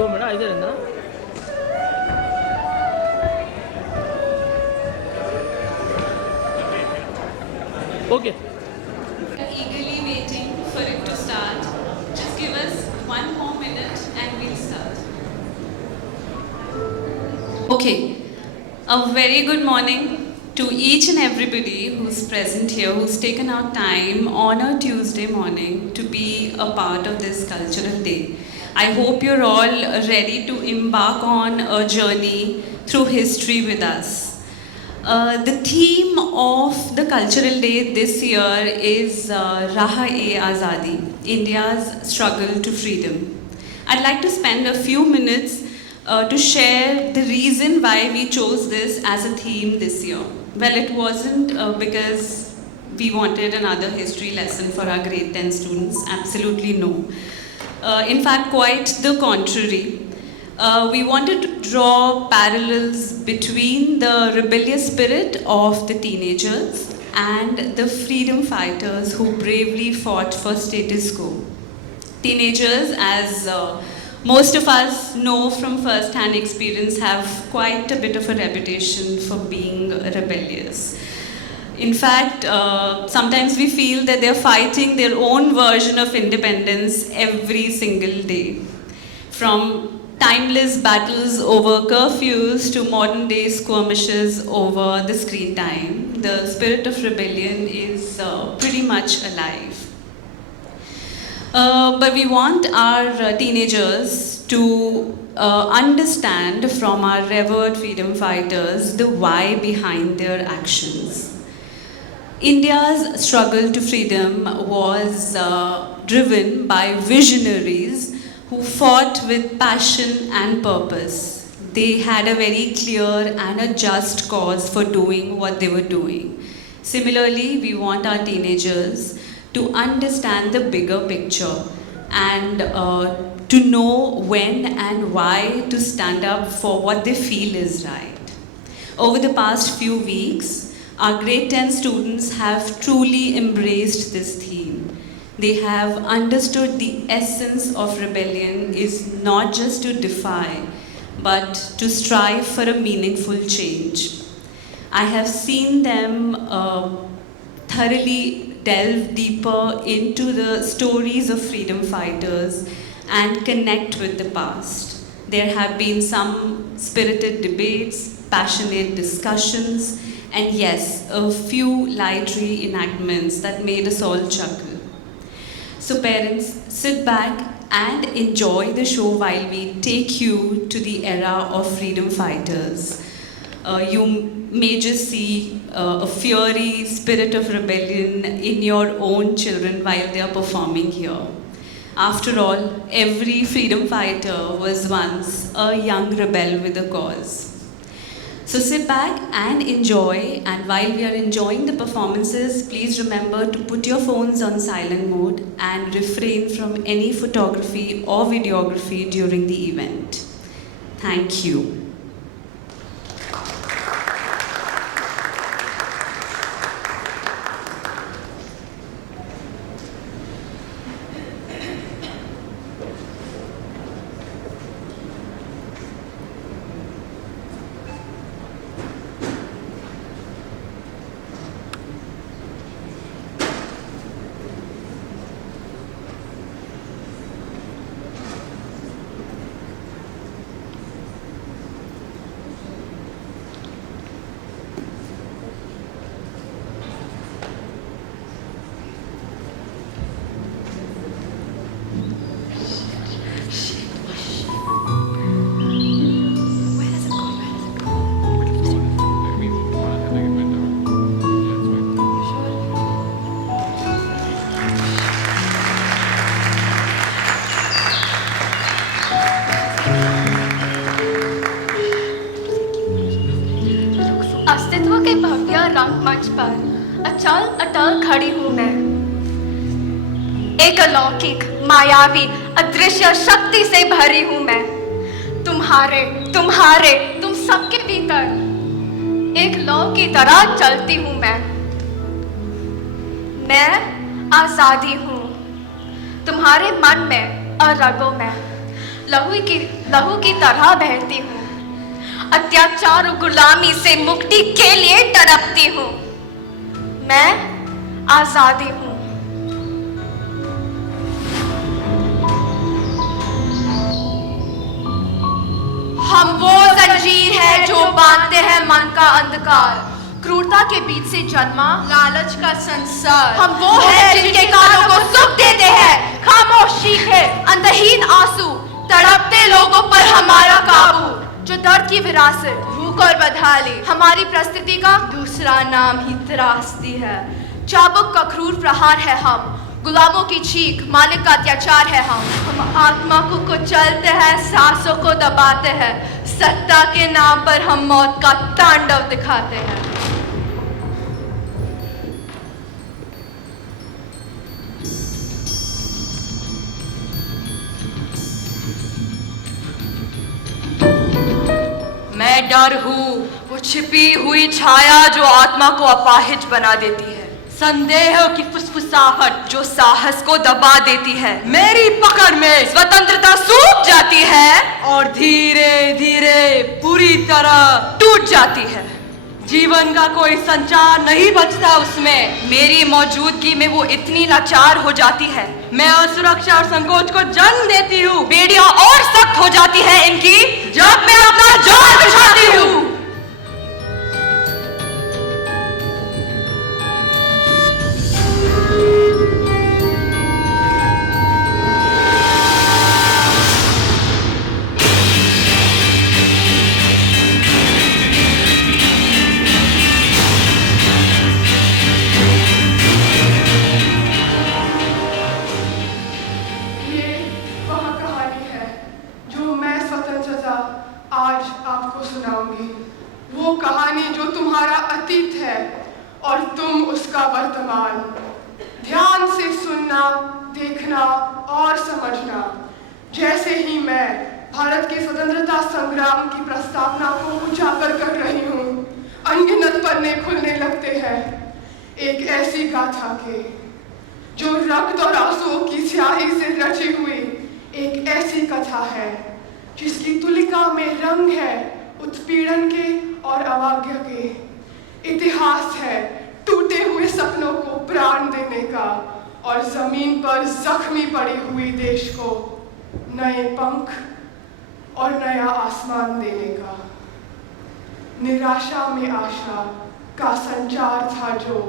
2 minute इधर रहना. Okay. Eagerly waiting for it to start. Just give us 1 more minute and we'll start. Okay. A very good morning to each and everybody who's present here, who's taken out time on a Tuesday morning to be a part of this cultural day. I hope you're all ready to embark on a journey through history with us. The theme of the cultural day this year is Raha-e-Azadi, India's struggle to freedom. I'd like to spend a few minutes to share the reason why we chose this as a theme this year. Well, it wasn't because we wanted another history lesson for our grade 10 students, absolutely no. In fact, quite the contrary. We wanted to draw parallels between the rebellious spirit of the teenagers and the freedom fighters who bravely fought for status quo. Teenagers, as most of us know from first-hand experience, have quite a bit of a reputation for being rebellious. In fact, sometimes we feel that they're fighting their own version of independence every single day. From timeless battles over curfews to modern day skirmishes over the screen time, the spirit of rebellion is pretty much alive. But we want our teenagers to understand from our revered freedom fighters the why behind their actions. India's struggle to freedom was driven by visionaries who fought with passion and purpose. They had a very clear and a just cause for doing what they were doing. Similarly, we want our teenagers to understand the bigger picture and to know when and why to stand up for what they feel is right. Over the past few weeks, our grade 10 students have truly embraced this theme. They have understood the essence of rebellion is not just to defy, but to strive for a meaningful change. I have seen them thoroughly delve deeper into the stories of freedom fighters and connect with the past. There have been some spirited debates, passionate discussions, and yes, a few light reenactments that made us all chuckle. So parents, sit back and enjoy the show while we take you to the era of freedom fighters. You may just see a fiery spirit of rebellion in your own children while they are performing here. After all, every freedom fighter was once a young rebel with a cause. So sit back and enjoy, and while we are enjoying the performances, please remember to put your phones on silent mode and refrain from any photography or videography during the event. Thank you. अस्तित्व के भव्य रंगमंच पर अचल अटल खड़ी हूं मैं, एक अलौकिक मायावी अदृश्य शक्ति से भरी हूं मैं। तुम्हारे तुम्हारे तुम सबके भीतर एक लौ की तरह चलती हूं मैं आजादी हूं तुम्हारे मन में और रगों में। लहू की तरह बहती हूँ। अत्याचार और गुलामी से मुक्ति के लिए तड़पती हूँ। मैं आजादी हूँ। हम वो जंजीर है जो बांधते हैं मन का अंधकार, क्रूरता के बीच से जन्मा लालच का संसार। हम वो है जिनके कानों को सुख देते हैं खामोशी के अंतहीन आंसू, तड़पते लोगों पर हमारा काबू, जो दर्द की विरासत भूख और बदहाली हमारी परिस्थिति का दूसरा नाम ही त्रासदी है। चाबुक का क्रूर प्रहार है हम, गुलामों की चीख मालिक का अत्याचार है हम आत्मा को कुचलते हैं, सांसों को दबाते हैं, सत्ता के नाम पर हम मौत का तांडव दिखाते हैं। मैं डर हूँ, वो छिपी हुई छाया जो आत्मा को अपाहिज बना देती है। संदेह की फुसफुसाहट जो साहस को दबा देती है। मेरी पकड़ में स्वतंत्रता सूख जाती है और धीरे धीरे पूरी तरह टूट जाती है। जीवन का कोई संचार नहीं बचता उसमें। मेरी मौजूदगी में वो इतनी लाचार हो जाती है। मैं असुरक्षा और संकोच को जन्म देती हूँ। बेड़ियां और सख्त हो जाती है इनकी जब मैं अपना जाल बिछाती हूँ। आज आपको सुनाऊंगी वो कहानी जो तुम्हारा अतीत है और तुम उसका वर्तमान। ध्यान से सुनना, देखना और समझना। जैसे ही मैं भारत के स्वतंत्रता संग्राम की प्रस्तावना को उजागर कर रही हूँ, अनगिनत पन्ने खुलने लगते हैं एक ऐसी गाथा के जो रक्त और आंसुओं की स्याही से रची हुई एक ऐसी कथा है जिसकी तुलिका में रंग है उत्पीड़न के और अवज्ञा के। इतिहास है टूटे हुए सपनों को प्राण देने का और जमीन पर जख्मी पड़ी हुई देश को नए पंख और नया आसमान देने का। निराशा में आशा का संचार था जो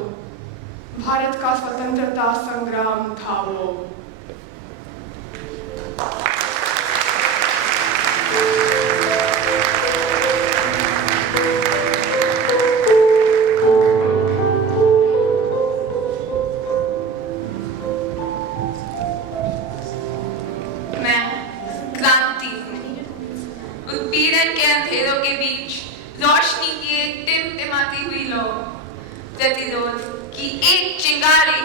भारत का स्वतंत्रता संग्राम था वो। उत्पीड़न के अंधेरों के बीच रोशनी की एक टिमटिमाती हुई लौ, प्रतिरोध की एक चिंगारी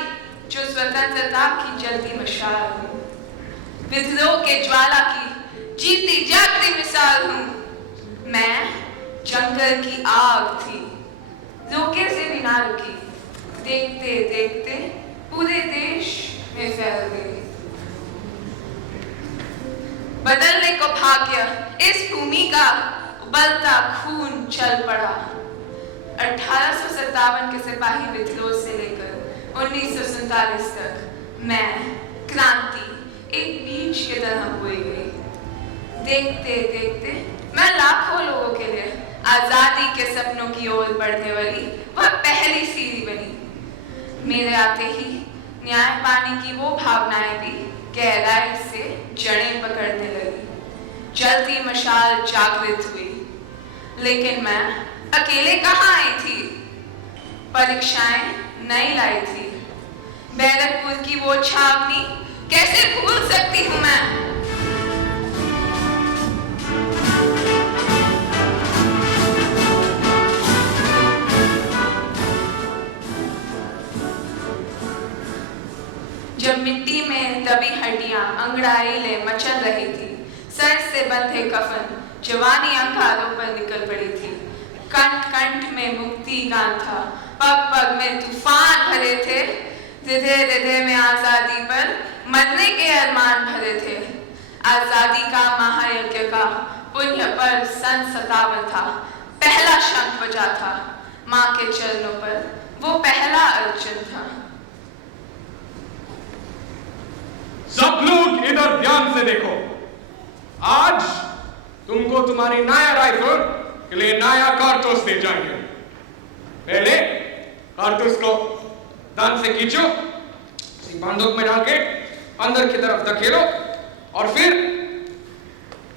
जो स्वतंत्रता की जलती मशाल हूँ, विद्रोह के ज्वाला की जीती जागती मिसाल हूँ। मैं जंगल की आग थी, रोके से भी ना रुकी, देखते देखते पूरे देश में फैल गई। बदलने को भाग्य इस भूमि का उबलता खून चल पड़ा। 1857 के सिपाही विद्रोह से लेकर 1947 तक मैं क्रांति एक बीज की तरह बोई गई। देखते देखते मैं लाखों लोगों के लिए आजादी के सपनों की ओर बढ़ने वाली वह पहली सीढ़ी बनी। मेरे आते ही न्याय पाने की वो भावनाएं भी गहराई से जड़ें पकड़ने लगी। जलती मशाल जागृत हुई, लेकिन मैं अकेले कहाँ आई थी। परीक्षाएं नहीं लाई थी। बैरकपुर की वो छावनी कैसे भूल सकती हूँ मैं। जब मिट्टी में दबी हड्डियां अंगड़ाई ले मचल रही थी, सर से बंधे कफन जवानी अंगारों पर निकल पड़ी थी। कंठ कंठ में मुक्ति गान था, पग पग में तूफान भरे थे। रिधे रिधे में आजादी पर मरने के अरमान भरे थे। आजादी का महायज्ञ का पुण्य पर सन 57 था। पहला शंख बजा था। माँ के चरणों पर वो पहला अर्चन था। सब लोग इधर ध्यान से देखो। आज तुमको तुम्हारी नया राइफल के लिए नया कारतूस दे जाएंगे। पहले कारतूस को दान से खींचो, बंदूक में डाल के अंदर की तरफ धकेलो और फिर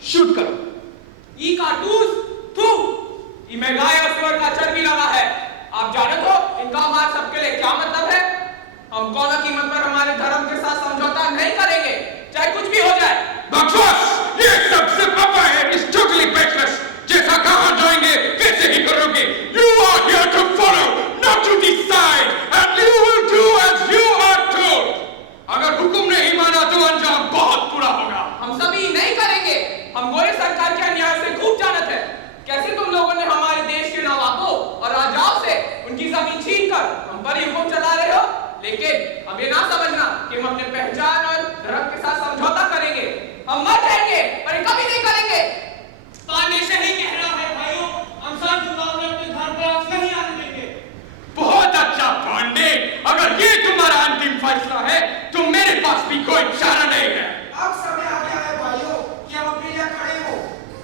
शूट करो। ई कारतूस तू इमे गाय और सुअर का चर्बी लगा है। आप जाने तो इनका हमारे सबके लिए क्या मतलब है? हम कौन कीमत पर हमारे धर्म के साथ समझौता नहीं करेंगे, चाहे कुछ भी हो जाए। बकवास! ये सब सिर्फ अफवाह है। It's totally baseless. जैसा कहा जाएंगे वैसे ही करोगे। You are here to follow, not to decide, and you will do as you are told. अगर हुक्म नहीं माना तो अंजाम बहुत बुरा होगा। हम सभी नहीं करेंगे। हम गोरे सरकार के अन्याय से खूब जानत है। कैसे तुम लोगों ने हमारे देश के नवाबों और राजाओं से उनकी जमीन छीन कर हम पर हुक्म चला रहे हो, लेकिन हम ये ना समझना कि हम अपने पहचान और धर्म के साथ समझौता करेंगे। हम मर जाएंगे पर ये कभी नहीं करेंगे। पांडे से ही कह रहा है भाइयों, हम सब चुनाव में अपने धर्म पर नहीं आने देंगे। बहुत अच्छा पांडे, अगर ये तुम्हारा अंतिम फैसला है तो मेरे पास भी कोई चारा नहीं है। अब समय आ गया है भाइयों कि हम अपने लिए खड़े हो।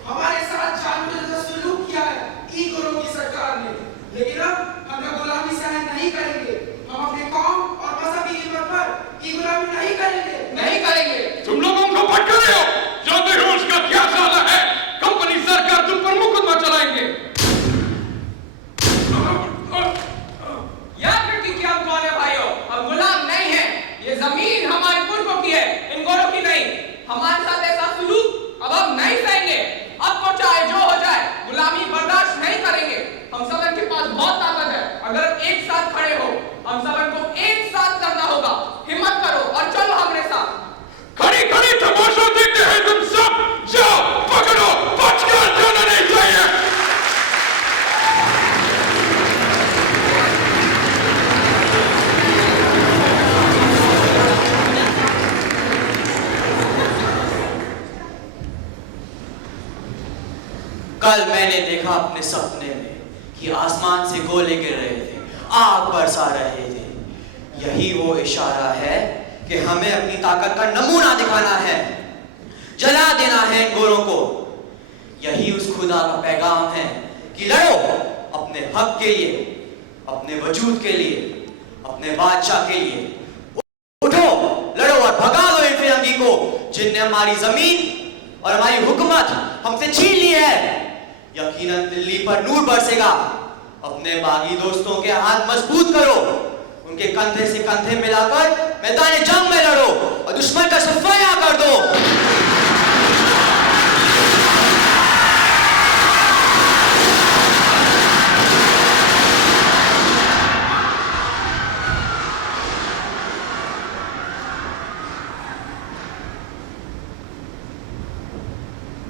हमारे साथ जानवर जैसा सलूक किया है ई गुरु की सरकार ने, लेकिन अब हम गुलामी सहन नहीं करेंगे। हम अपने कौम और मजहबी कीमत पर ई गुलामी नहीं करेंगे। नहीं करेंगे। तुम लोगों को भटका रहे हो। जानते हो उसका क्या साला है? कंपनी सरकार तुम पर मुकदमा चलाएंगे। याद रखिए कि हम कौन है भाइयों। हम गुलाम नहीं हैं। ये जमीन हमारे पुरखों की है, इन गोरों की नहीं। हमारे साथ ऐसा सुलूक अब हम नहीं सहेंगे। अब तो चाहे जो हो जाए, गुलामी बर्दाश्त नहीं करेंगे। हम सब के पास बहुत ताकत है। अगर एक साथ खड़े हो, हम सब को एक साथ करना होगा। हिम्मत करो और चलो हमारे साथ। खड़ी खड़ी तमाशा देखते हैं तुम सब। जाओ पकड़ो, बचकर जाना नहीं चाहिए। कल मैंने देखा अपने सपने में कि आसमान से गोले गिर रहे थे, आग बरसा रहे थे। यही वो इशारा है कि हमें अपनी ताकत का नमूना दिखाना है, जला देना है इन गोरों को। यही उस खुदा का पैगाम है कि लड़ो अपने हक के लिए, अपने वजूद के लिए, अपने बादशाह के लिए। उठो, लड़ो और भगा दो इन फिरंगी को जिनने हमारी जमीन और हमारी हुकूमत हमसे छीन ली है। यकीनन दिल्ली पर नूर बरसेगा। अपने बागी दोस्तों के हाथ मजबूत करो, उनके कंधे से कंधे मिलाकर मैदान जंग में लड़ो और दुश्मन का सफाया कर दो।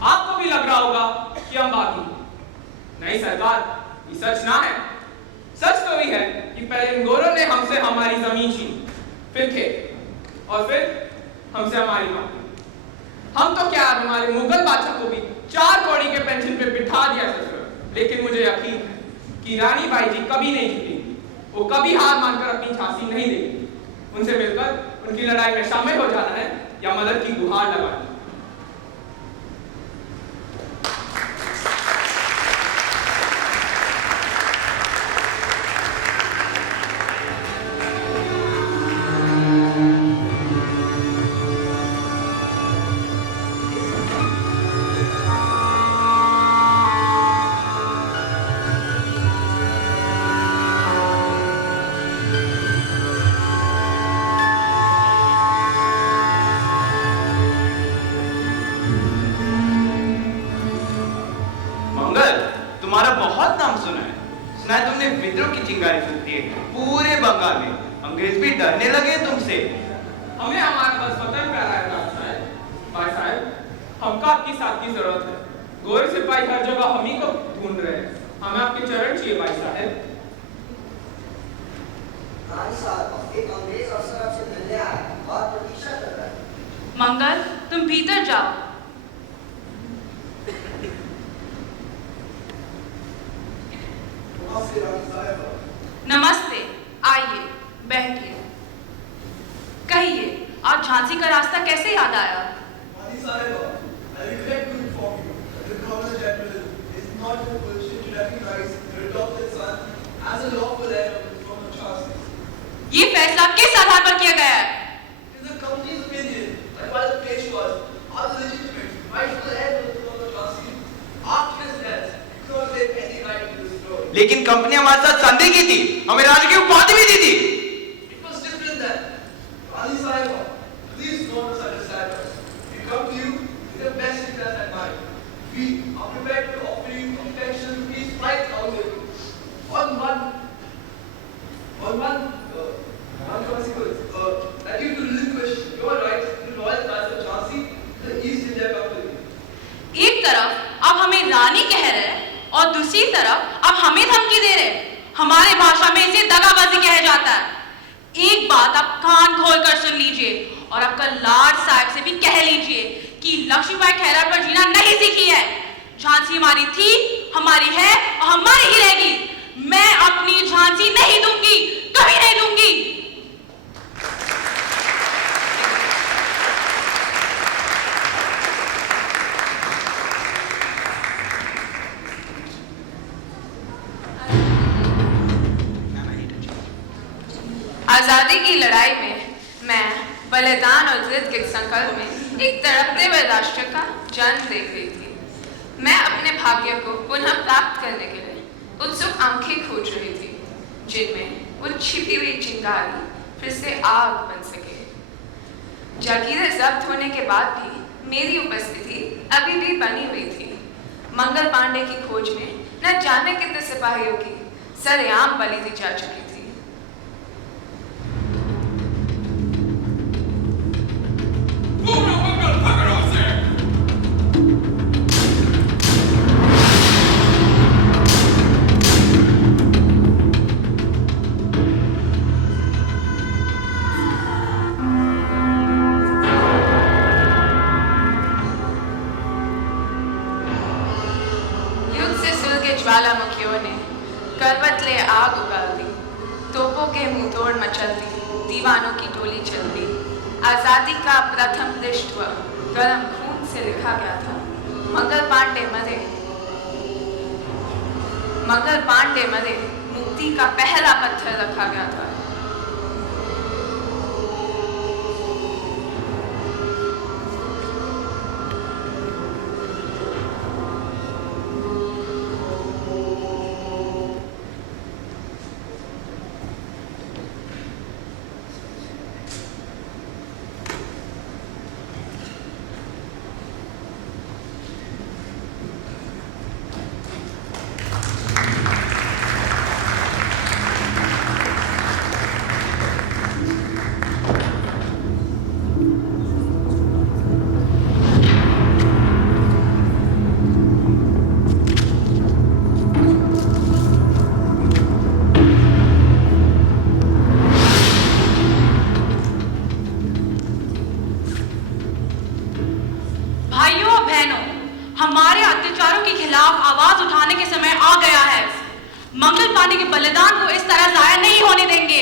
आपको भी लग रहा होगा कि हम बागी नहीं सरकार, ये सच ना है। सच तो भी है कि पहले इन गोरों ने हमसे हमारी जमीन छीनी, फिर खेत और फिर हमसे हमारी मां। हम तो क्या, हमारे मुगल बादशाह को भी 4 कौड़ी के पेंशन पे बिठा दिया ससुर। लेकिन मुझे यकीन है कि रानी बाई जी कभी नहीं जीतेंगी। वो कभी हार मानकर अपनी झांसी नहीं देंगी। उनसे मिलकर उनकी लड़ाई में शामिल हो जाना है या मदद की गुहार लगानी। तुम्हारा बहुत नाम सुना है। सुना है तुमने विद्रोह की चिंगारी फूंक दी है पूरे बंगाल में। अंग्रेज भी डरने लगे तुमसे। हमें हमारा बस वतन प्यारा है भाई साहब। हमको आपकी साथ की जरूरत है। गोरे सिपाही हर जगह हम ही को ढूंढ रहे हैं। हमें आपके चरण चाहिए भाई साहब। एक अंग्रेज अफसर आपसे मिलने आया और प्रतीक्षा कर रहा है। मंगल, तुम भीतर जाओ। नमस्ते, आइए, बैठिए। कहिए, आप झांसी का रास्ता कैसे याद आया? ये फैसला किस आधार पर किया गया है? लेकिन कंपनी हमारे साथ संधि की थी, हमें राज्य की उपाधि भी दी थी। एक तरफ आप हमें रानी कह रहे हैं और दूसरी तरफ आप हमें धमकी दे रहे हैं। हमारे भाषा में इसे दगाबाजी कहा जाता है। एक बात आप कान खोल कर सुन लीजिए और आपका लाड साहब से भी कह लीजिए कि लक्ष्मीबाई खैराट पर जीना नहीं सीखी है। झांसी हमारी थी, हमारी है और हमारी ही रहेगी। मैं अपनी झांसी नहीं दूंगी, कभी नहीं दूंगी। आजादी की लड़ाई में मैं बलिदान और जिद के संकल्प में एक तड़पते हुए राष्ट्र का जन्म देख रही थी। मैं अपने भाग्य को पुनः प्राप्त करने के लिए उत्सुक आंखें खोज रही थी, जिनमें वो छिपी हुई चिंगारी फिर से आग बन सके। जागीरें जब्त होने के बाद भी मेरी उपस्थिति अभी भी बनी हुई थी। मंगल पांडे की खोज में न जाने कितने सिपाहियों की सरेआम बलि दी जा चुकी थी। ज्वालामुखियों ने करवट ले आग उगाल दी, तोपों के मुंह तोड़ मचल दी, दीवानों की टोली चल दी। आजादी का प्रथम पृष्ठ गरम खून से लिखा गया था। मंगल पांडे मरे, मुक्ति का पहला पत्थर रखा गया था। हमारे अत्याचारों के खिलाफ आवाज उठाने के समय आ गया है। मंगल पांडे के बलिदान को इस तरह जाया नहीं होने देंगे।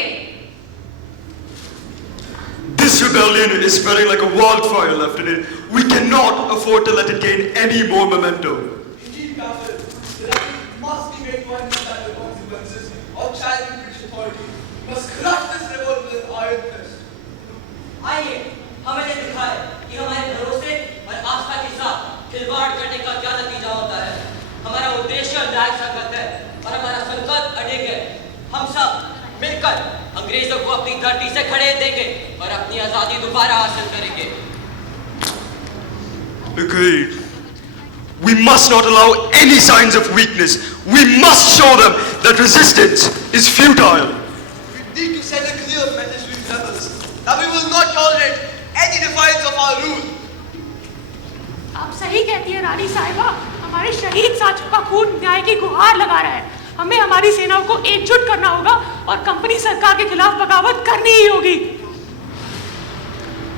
This rebellion is spreading like a wildfire, Lieutenant. We cannot afford to let it gain any more momentum. Indeed, Captain. The rebellion must be made to understand the consequences of challenging British authority. We must crush this revolt with an iron fist. आइए, हमें ये दिखाए कि हमारे भरोसे और आस्था के साथ खिलवाड़ करने का क्या नतीजा होता है। हमारा उद्देश्य न्याय संगत है और हमारा संकल्प अडिग है। हम सब मिलकर अंग्रेजों को अपनी धरती से खड़े देंगे और अपनी आजादी दोबारा हासिल करेंगे। Agreed. We must not allow any signs of weakness. We must show them that resistance is futile. We need to send a clear message to the rebels that we will not tolerate any defiance of our rule. आप सही कहती है रानी साहिबा। हमारे शहीद साथियों का खून न्याय की गुहार लगा रहा है। हमें हमारी सेनाओं को एकजुट करना होगा और कंपनी सरकार के खिलाफ बगावत करनी ही होगी।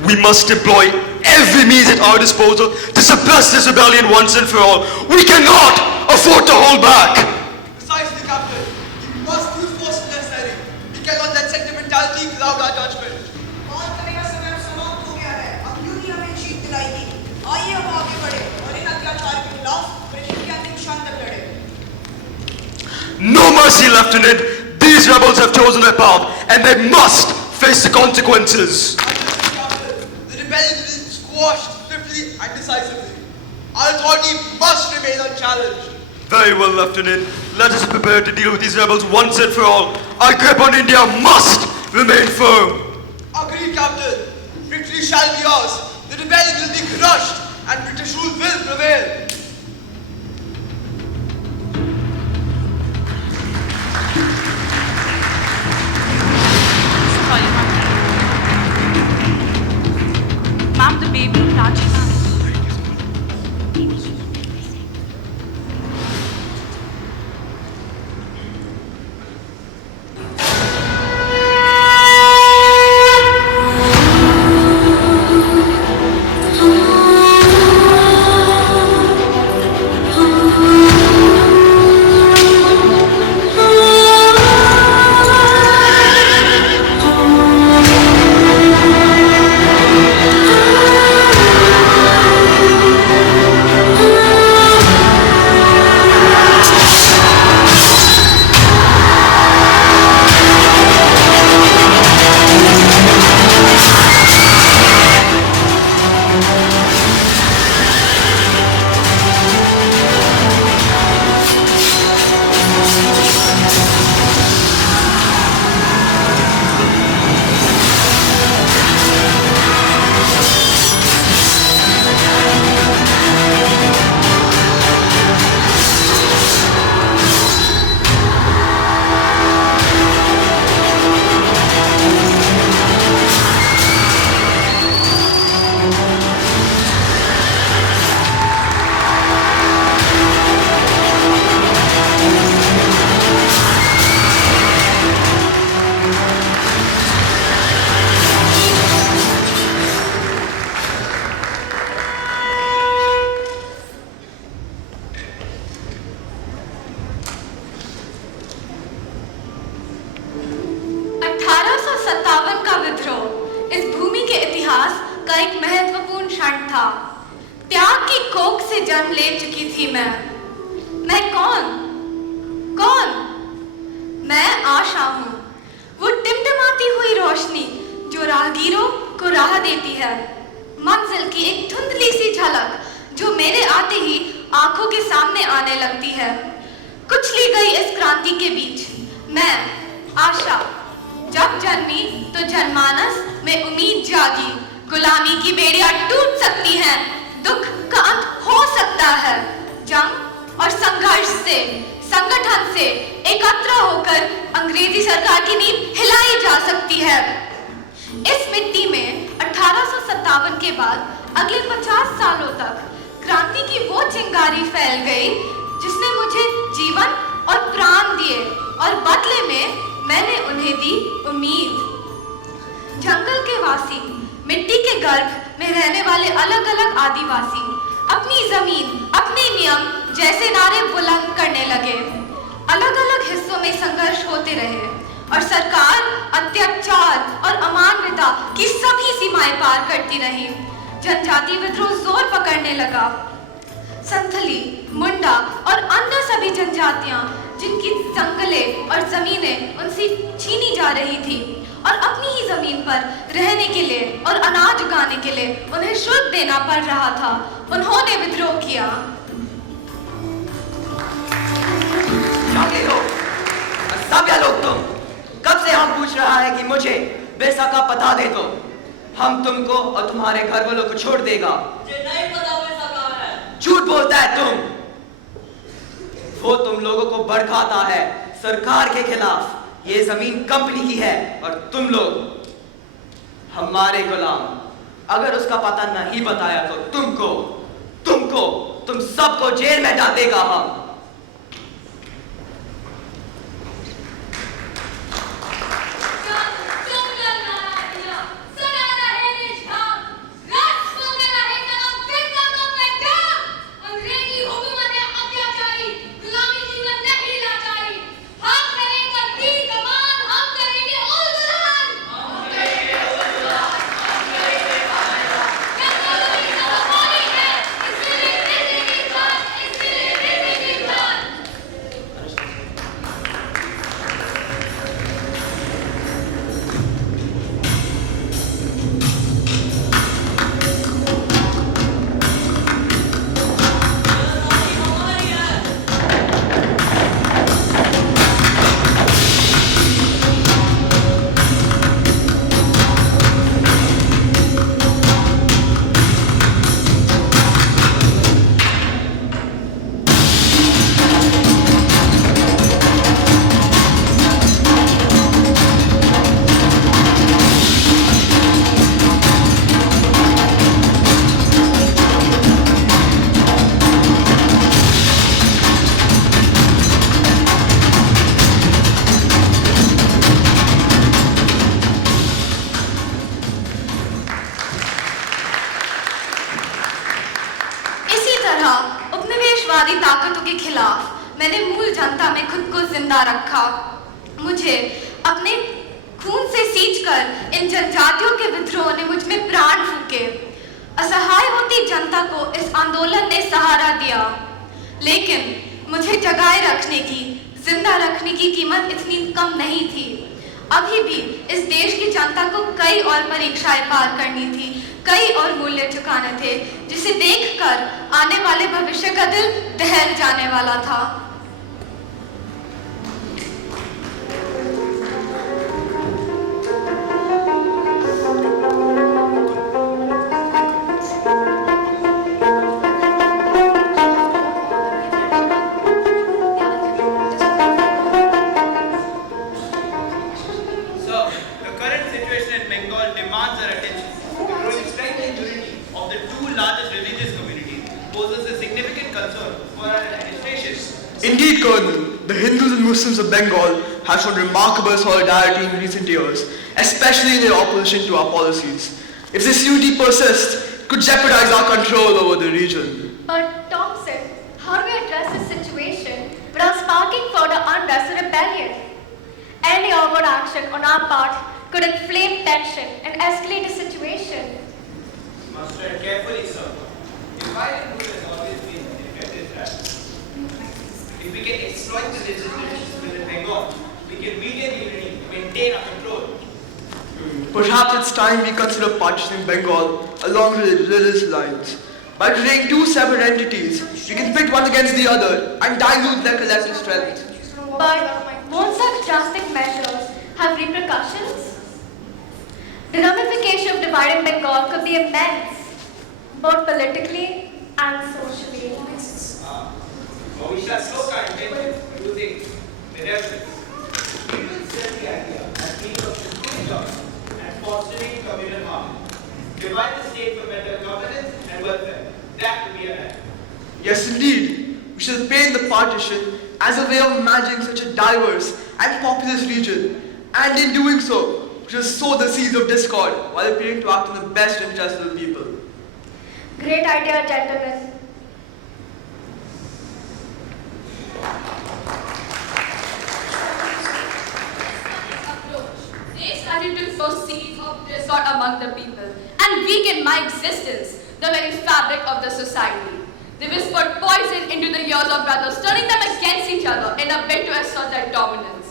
We must deploy every means at our disposal to suppress this rebellion once and for all. We cannot afford to hold back. Precisely, Captain. The mercy, Lieutenant. These rebels have chosen their path, and they must face the consequences. The rebellion will be squashed swiftly and decisively. Our authority must remain unchallenged. Very well, Lieutenant. Let us prepare to deal with these rebels once and for all. Our grip on India must remain firm. Agreed, Captain. Victory shall be ours. The rebellion will be crushed, and British rule will prevail. Ma'am, the baby, Raji ma'am. तुम सबको jail में डाल देगा हम। उपनिवेशवादी ताकतों के खिलाफ मैंने मूल जनता में खुद को जिंदा रखा। मुझे अपने खून से सींचकर इन जनजातियों के विद्रोह ने मुझ में प्राण फूके। असहाय होती जनता को इस आंदोलन ने सहारा दिया, लेकिन मुझे जगाए रखने की, जिंदा रखने की कीमत इतनी कम नहीं थी। अभी भी इस देश की जनता को कई और परीक्षाएं पार करनी थी, कई और मूल्य चुकाने थे, जिसे देखकर आने वाले भविष्य का दिल दहल जाने वाला था। Indeed, Colonel, the Hindus and Muslims of Bengal have shown remarkable solidarity in recent years, especially in their opposition to our policies. If this unity persists, it could jeopardize our control over the region. But Thompson, how do we address this situation without sparking further unrest or rebellion? Any overt action on our part could inflame tension and escalate the situation. Must tread carefully, sir. Dividing rule has always been an effective strategy. If we can exploit the resistance within Bengal, we can regain the unity and maintain our control. Perhaps it's time we consider partitioning Bengal along religious lines. By creating two separate entities, we can pit one against the other and dilute their collective strength. But won't such drastic measures have repercussions? The ramification of dividing Bengal could be immense, both politically and socially. But we shall slow our intentions using benevolence. We will sell the idea as means of improving jobs and fostering communal harmony. Divide the state for better governance and welfare. That will be an end. Yes, indeed. We shall paint the partition as a way of managing such a diverse and populous region, and in doing so, we shall sow the seeds of discord while appearing to act in the best interest of the people. Great idea, gentlemen. They started to sow seeds of discord among the people and weaken my existence, the very fabric of the society. They whispered poison into the ears of brothers, turning them against each other in a bid to assert their dominance.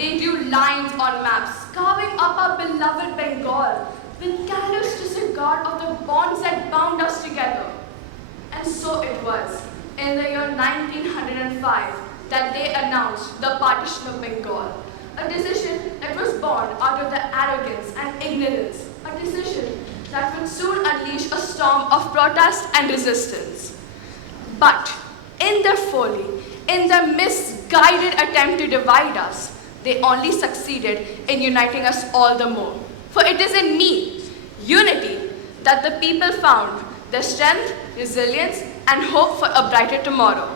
They drew lines on maps, carving up our beloved Bengal with callous disregard of the bonds that bound us together. And so it was, in the year 1905, that they announced the partition of Bengal, a decision that was born out of their arrogance and ignorance, a decision that would soon unleash a storm of protest and resistance. But in their folly, in their misguided attempt to divide us, they only succeeded in uniting us all the more. For it is in me, unity, that the people found their strength, resilience, and hope for a brighter tomorrow.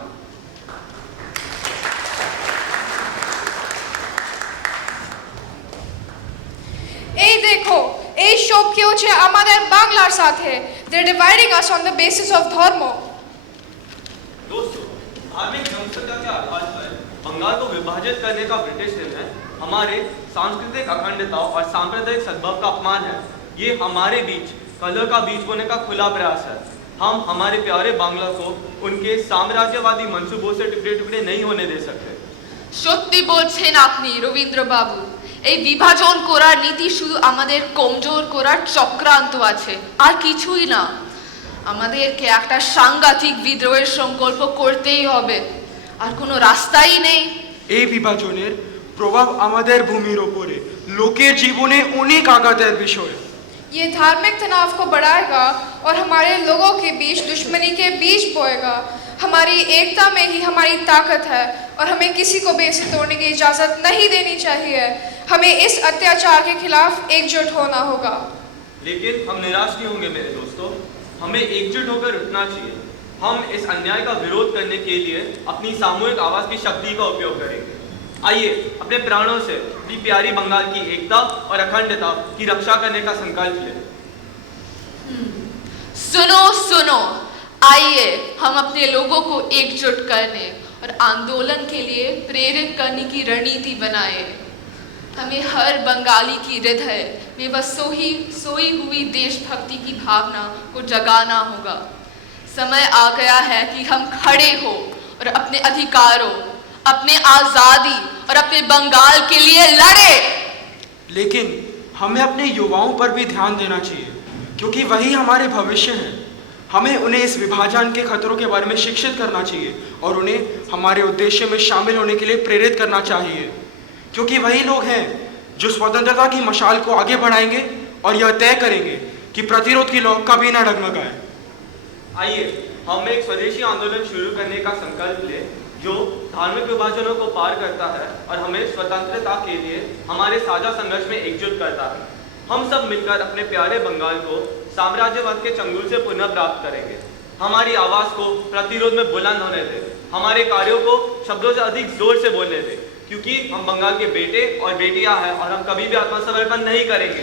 এই দেখো, এই সব কি হচ্ছে আমাদের বাংলার সাথে। They're dividing us on the basis of ধর্ম। दोस्तों, धार्मिक जनसंख्या के आधार पर बंगाल को विभाजित करने का ब्रिटिश निर्णय हमारे सांस्कृतिक अखंडता और सांप्रदायिक सद्भाव का अपमान है। ये हमारे बीच कलह का बीज बोने का खुला प्रयास है। हम हमारे प्यारे बांग्ला को उनके साम्राज्यवादी मंसूबों से टुकड़े-टुकड़े नहीं होने दे सकते। সত্যি বলছেন আপনি রবীন্দ্র বাবু। এই বিভাজন করার নীতি শুধু আমাদের কমজোর করার চক্রান্ত আছে, আর কিছুই না। আমাদেরকে একটা সাংঘাতিক বিদ্রোহের সংকল্প করতেই হবে, আর কোনো রাস্তাই নেই। এই বিভাজনের প্রভাব আমাদের ভূমির উপরে, লোকের জীবনে অনেক আঘাতের বিষয়। ये धार्मिक तनाव को बढ़ाएगा और हमारे लोगों के बीच दुश्मनी के बीज बोएगा। हमारी एकता में ही हमारी ताकत है और हमें किसी को भी इसे तोड़ने की इजाज़त नहीं देनी चाहिए। हमें इस अत्याचार के खिलाफ एकजुट होना होगा। लेकिन हम निराश नहीं होंगे मेरे दोस्तों, हमें एकजुट होकर उठना चाहिए। हम इस अन्याय का विरोध करने के लिए अपनी सामूहिक आवाज की शक्ति का उपयोग करेंगे। आइए अपने प्राणों से अपनी प्यारी बंगाल की एकता और अखंडता की रक्षा करने का संकल्प लें। सुनो सुनो, आइए हम अपने लोगों को एकजुट करने और आंदोलन के लिए प्रेरित करने की रणनीति बनाए। हमें हर बंगाली की हृदय में बस सोई हुई देशभक्ति की भावना को जगाना होगा। समय आ गया है कि हम खड़े हो और अपने अधिकारों, अपने आज़ादी और अपने बंगाल के लिए लड़े। लेकिन हमें अपने युवाओं पर भी ध्यान देना चाहिए, क्योंकि वही हमारे भविष्य हैं। हमें उन्हें इस विभाजन के खतरों के बारे में शिक्षित करना चाहिए और उन्हें हमारे उद्देश्य में शामिल होने के लिए प्रेरित करना चाहिए, क्योंकि वही लोग हैं जो स्वतंत्रता की मशाल को आगे बढ़ाएंगे और यह तय करेंगे कि प्रतिरोध की लौ कभी न डगमगाए। आइए हम एक स्वदेशी आंदोलन शुरू करने का संकल्प लें जो धार्मिक विभाजनों को पार करता है और हमें स्वतंत्रता के लिए हमारे साझा संघर्ष में एकजुट करता है। हम सब मिलकर अपने प्यारे बंगाल को साम्राज्यवाद के चंगुल से पुनः प्राप्त करेंगे। हमारी आवाज को प्रतिरोध में बुलंद होने दें, हमारे कार्यों को शब्दों से अधिक जोर से बोलने दें, क्योंकि हम बंगाल के बेटे और बेटियां हैं और हम कभी भी आत्मसमर्पण नहीं करेंगे।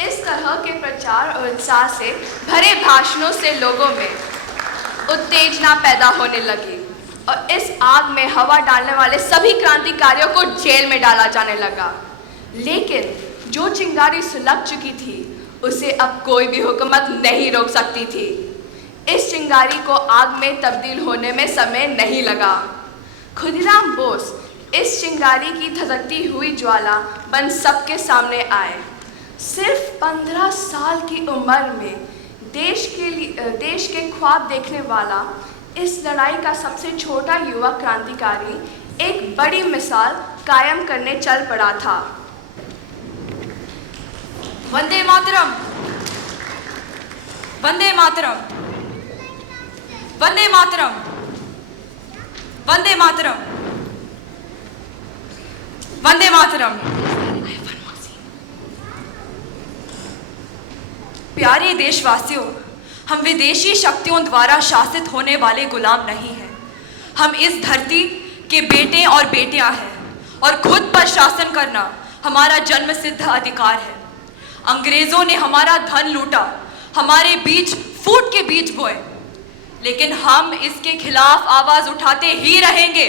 इस तरह के प्रचार और उत्साह से भरे भाषणों से लोगों में उत्तेजना पैदा होने लगी और इस आग में हवा डालने वाले सभी क्रांतिकारियों को जेल में डाला जाने लगा। लेकिन जो चिंगारी सुलग चुकी थी उसे अब कोई भी हुकूमत नहीं रोक सकती थी। इस चिंगारी को आग में तब्दील होने में समय नहीं लगा। खुदीराम बोस इस चिंगारी की धधकती हुई ज्वाला बन सबके सामने आए। सिर्फ 15 साल की उम्र में देश के ख्वाब देखने वाला इस लड़ाई का सबसे छोटा युवा क्रांतिकारी एक बड़ी मिसाल कायम करने चल पड़ा था। वंदे मातरम, वंदे मातरम, वंदे मातरम, वंदे मातरम, वंदे मातरम। प्यारे देशवासियों, हम विदेशी शक्तियों द्वारा शासित होने वाले गुलाम नहीं हैं। हम इस धरती के बेटे और बेटियां हैं और खुद पर शासन करना हमारा जन्मसिद्ध अधिकार है। अंग्रेजों ने हमारा धन लूटा, हमारे बीच फूट के बीज बोए, लेकिन हम इसके खिलाफ आवाज उठाते ही रहेंगे।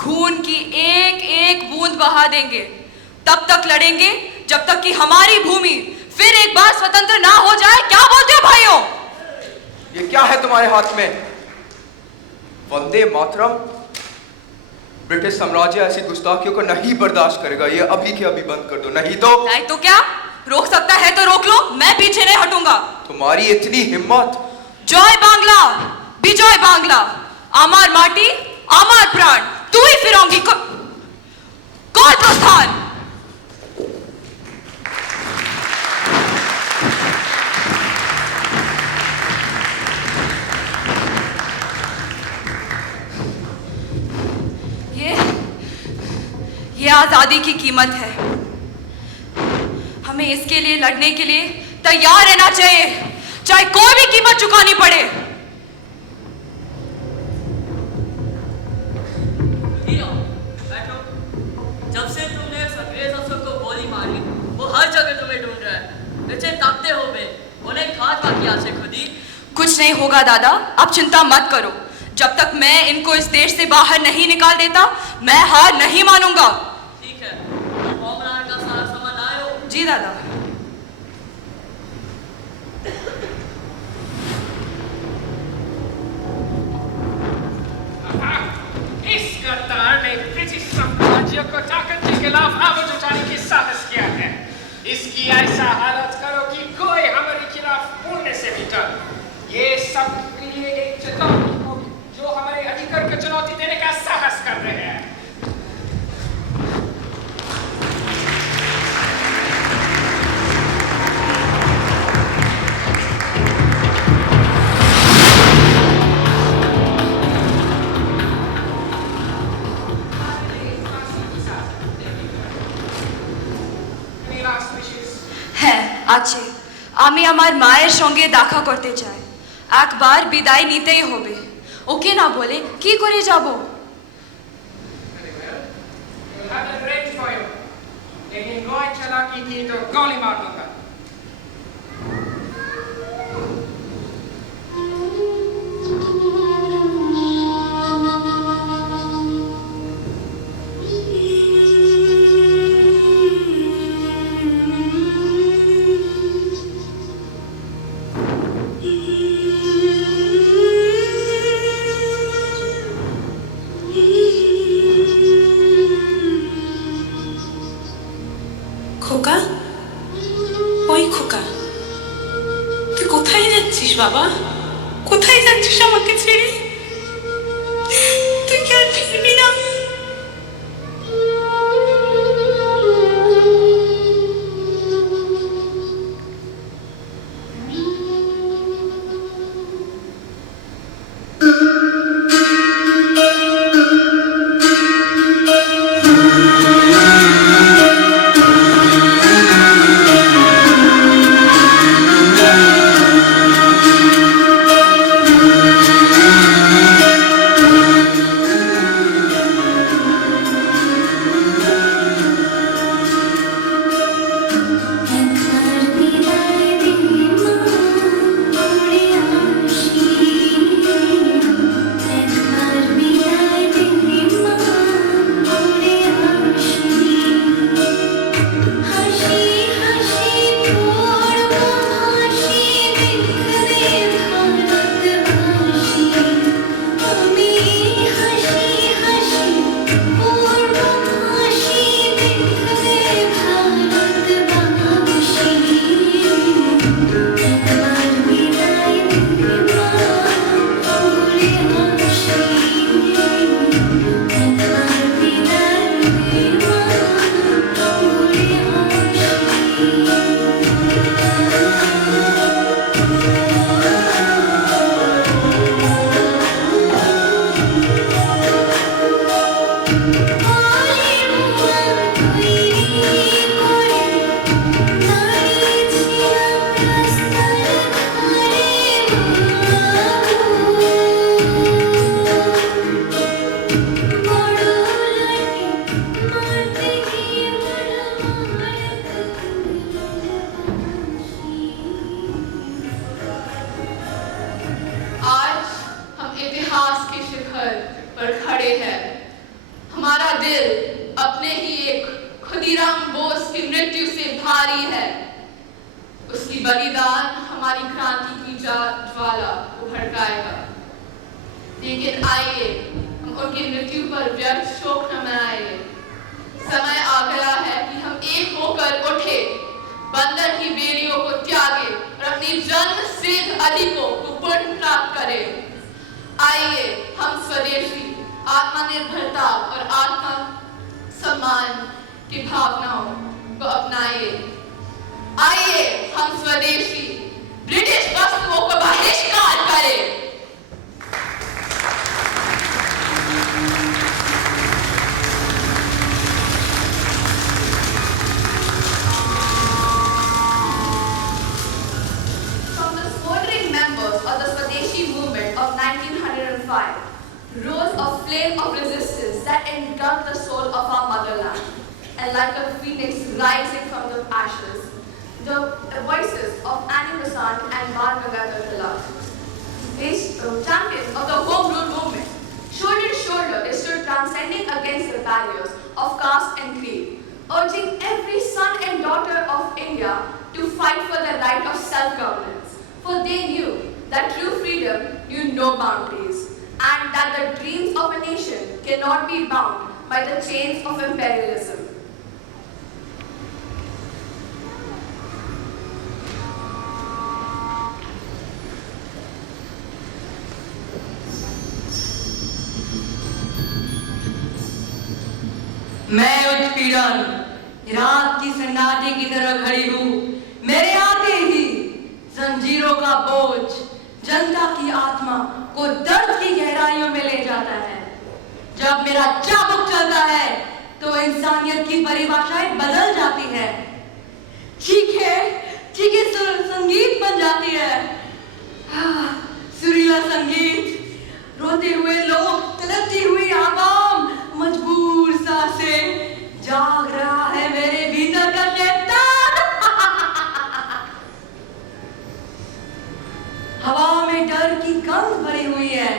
खून की एक एक बूंद बहा देंगे, तब तक लड़ेंगे जब तक कि हमारी भूमि फिर एक बार स्वतंत्र ना हो जाए। क्या बोलते हो भाइयों? ये क्या है तुम्हारे हाथ में? वंदे मातरम। ब्रिटिश साम्राज्य ऐसी गुस्ताखियों को नहीं बर्दाश्त करेगा। ये अभी के अभी बंद कर दो, नहीं तो क्या रोक सकता है तो रोक लो, मैं पीछे नहीं हटूंगा। तुम्हारी इतनी हिम्मत। जय बांग्ला, विजय बांग्ला, आमार माटी आमार प्राण, तू ही फिरंगी कौन प्रस्थान। ये आजादी की कीमत है। हमें इसके लिए लड़ने के लिए तैयार रहना चाहिए, चाहे कोई भी कीमत चुकानी पड़े। बैठो। जब से तुमने अंग्रेज अफसर को गोली मारी, वो हर जगह तुम्हें ढूंढ रहा है। नीचे ताकते हो बे, उन्हें खाद बाकी आसे खुदी। कुछ नहीं होगा दादा, आप चिंता मत करो। जब तक मैं इनको इस देश से बाहर नहीं निकाल देता, मैं हार नहीं मानूंगा। ठीक है, तो फॉर्म बनाने का सारा सामान लाए हो? जी दादा। इस गद्दार ने ब्रिटिश साम्राज्य को ताकत के खिलाफ आवाज उठाने की साहस किया है। इसकी ऐसा हालत करो कि कोई हमारे खिलाफ बोलने से भी डर। ये सब के लिए एक चेतावनी होगी जो हमारे अधिकार को चुनौती देने का साहस कर रहे हैं। আছে আমি আমার মায়ের সঙ্গে দেখা করতে চাই। একবার বিদায় নিতেই হবে। ওকে না বলে কি করে যাব? लेकिन गोई चलाकी की तो गोली मार दूंगा। चमक के चिड़ी, तो क्या फिर भी ना मैं उत्पीड़न रात की सन्नाटे की तरह खड़ी हूँ। मेरे आते ही जंजीरों का बोझ जनता की आत्मा को दर्द की गहराइयों में ले जाता है। जब मेरा चाबुक चलता है तो इंसानियत की परिभाषाएं बदल जाती है। चीखे संगीत बन जाती है। सुरीला संगीत, रोते हुए लोग, तड़पती हुई आवाम, मजबूर सांसें, जाग रहा है मेरे भीतर का शैतान। हवा में डर की गंध भरी हुई है।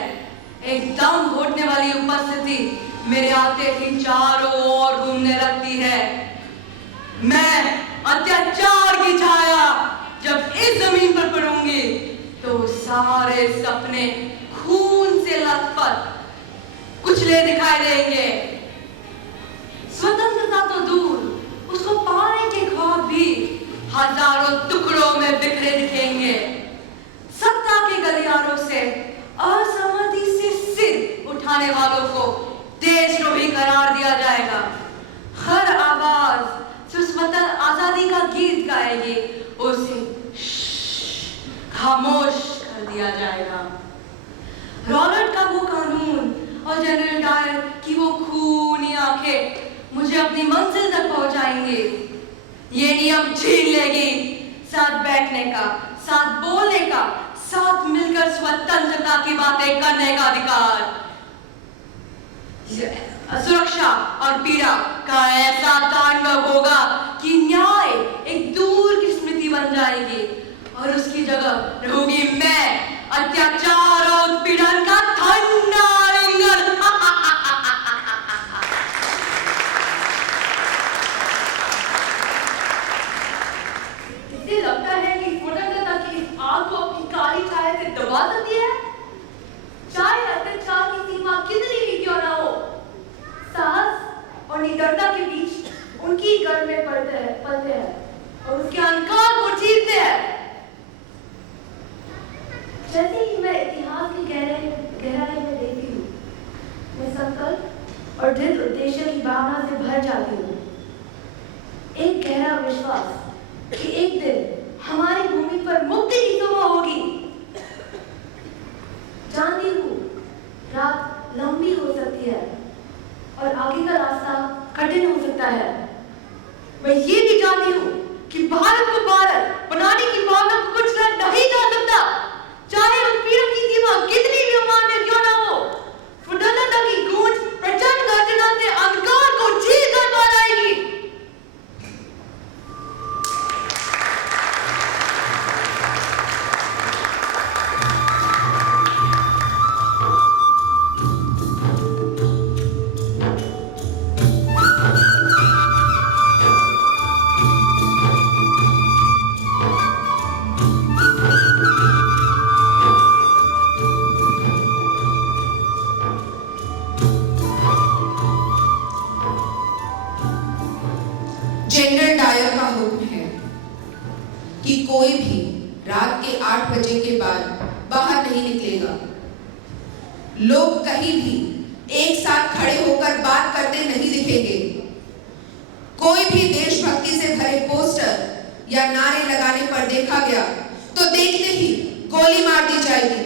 एक दम घोटने वाली उपस्थिति मेरे आते ही चारों ओर घूमने लगती है। मैं अत्याचार की छाया जब इस जमीन पर पड़ूंगी तो सारे सपने खून से लथपथ कुचले दिखाई देंगे। स्वतंत्रता तो दूर, उसको पाने के ख्वाब भी हजारों टुकड़ों में बिखरे दिखेंगे। सत्ता के गलियारों से वतन आजादी का गीत गाएंगे, उसे खामोश कर दिया जाएगा। रॉबर्ट का वो कानून और जनरल डायर की वो खूनी आंखें मुझे अपनी मंजिल तक पहुंचाएंगे। ये नियम छीन लेगी साथ बैठने का, साथ बोलने का, साथ मिलकर स्वतंत्रता की बातें करने का अधिकार। सुरक्षा और पीड़ा का ऐसा तांडव होगा कि न्याय एक दूर की स्मृति बन जाएगी और उसकी जगह रहूंगी मैं, अत्याचार और उत्पीड़न का ठंडा आलिंगन। इसे लगता है कि स्वतंत्रता की आग को अपनी काली चाय से दबा देती है। चाहे अत्याचार की सीमा कितनी भी क्यों ना हो, साहस और निडरता के बीच उनकी गर्भ में पलते हैं और उसके अहंकार को जीतते हैं। जैसे ही मैं इतिहास की गहराई में देखती हूँ, मैं संकल्प और दृढ़ उद्देश्य की भावना से भर जाती हूँ। एक गहरा विश्वास कि एक दिन हमारी भूमि पर मुक्ति की सुबह होगी। जानती हूँ रात लंबी हो सकती है और आगे का रास्ता कठिन हो सकता है। मैं ये भी जानती हूँ कि भारत को भारत बनाने की भावना को कुछ नहीं जा सकता, चाहे उत्पीड़न की सीमा कितनी भी अमान्य क्यों ना हो। स्वतंत्रता की गूंज प्रचंड गर्जना से अंधकार को चीर कर बाहर आएगी। जनरल डायर का हुक्म है कि कोई भी रात के 8 बजे के बाद बाहर नहीं निकलेगा। लोग कहीं भी एक साथ खड़े होकर बात करते नहीं दिखेंगे। कोई भी देशभक्ति से भरे पोस्टर या नारे लगाने पर देखा गया तो देखते ही गोली मार दी जाएगी।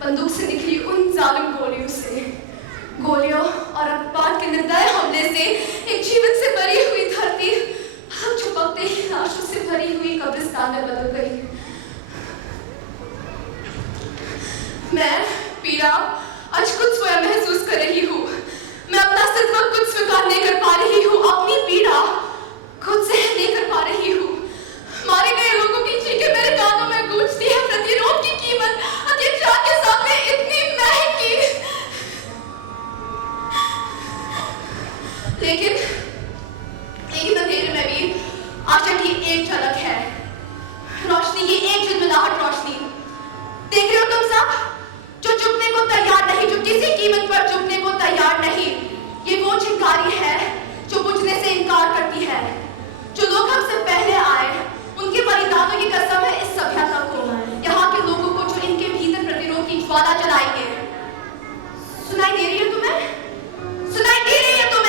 बंदूक से निकली उन जालिम गोलियों से, गोलियों और अखबार के निर्दय हमले से एक जीवन से भरी हुई धरती अब छुपकते ही लाशों से भरी हुई कब्रिस्तान में बदल गई। मैं पीड़ा आज खुद स्वयं महसूस कर रही हूँ। मुस्कुराहट रोशनी। देख रहे हो तुम सब, जो झुकने को तैयार नहीं, जो किसी कीमत पर झुकने को तैयार नहीं, ये वो चिंगारी है जो बुझने से इनकार करती है। जो लोग हमसे पहले आए, उनके बलिदानों की कसम है इस सभ्यता को, यहाँ के लोगों को जो इनके भीतर प्रतिरोध की ज्वाला जलाएंगे। सुनाई दे रही है तुम्हें? सुनाई दे रही है तुम्हें?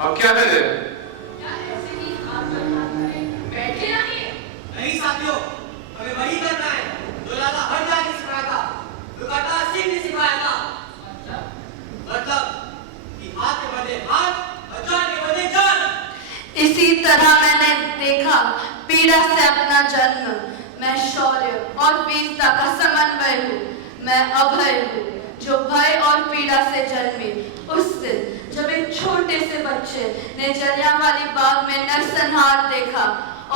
अब क्या करें? नहीं साथियों, हमें वही करना है जो लाला हरदा ने सिखाया था, जो काटा सिंह ने सिखाया था। मतलब कि हाथ के बदले हाथ और जान के बदले जान। इसी तरह मैंने देखा पीड़ा से अपना जन्म। मैं शौर्य और वीरता का समन्वय हूँ। मैं अभय हूँ जो भय और पीड़ा से जन्मी। उस दिन जब एक छोटे से बच्चे ने जलियांवाला बाग में नरसंहार देखा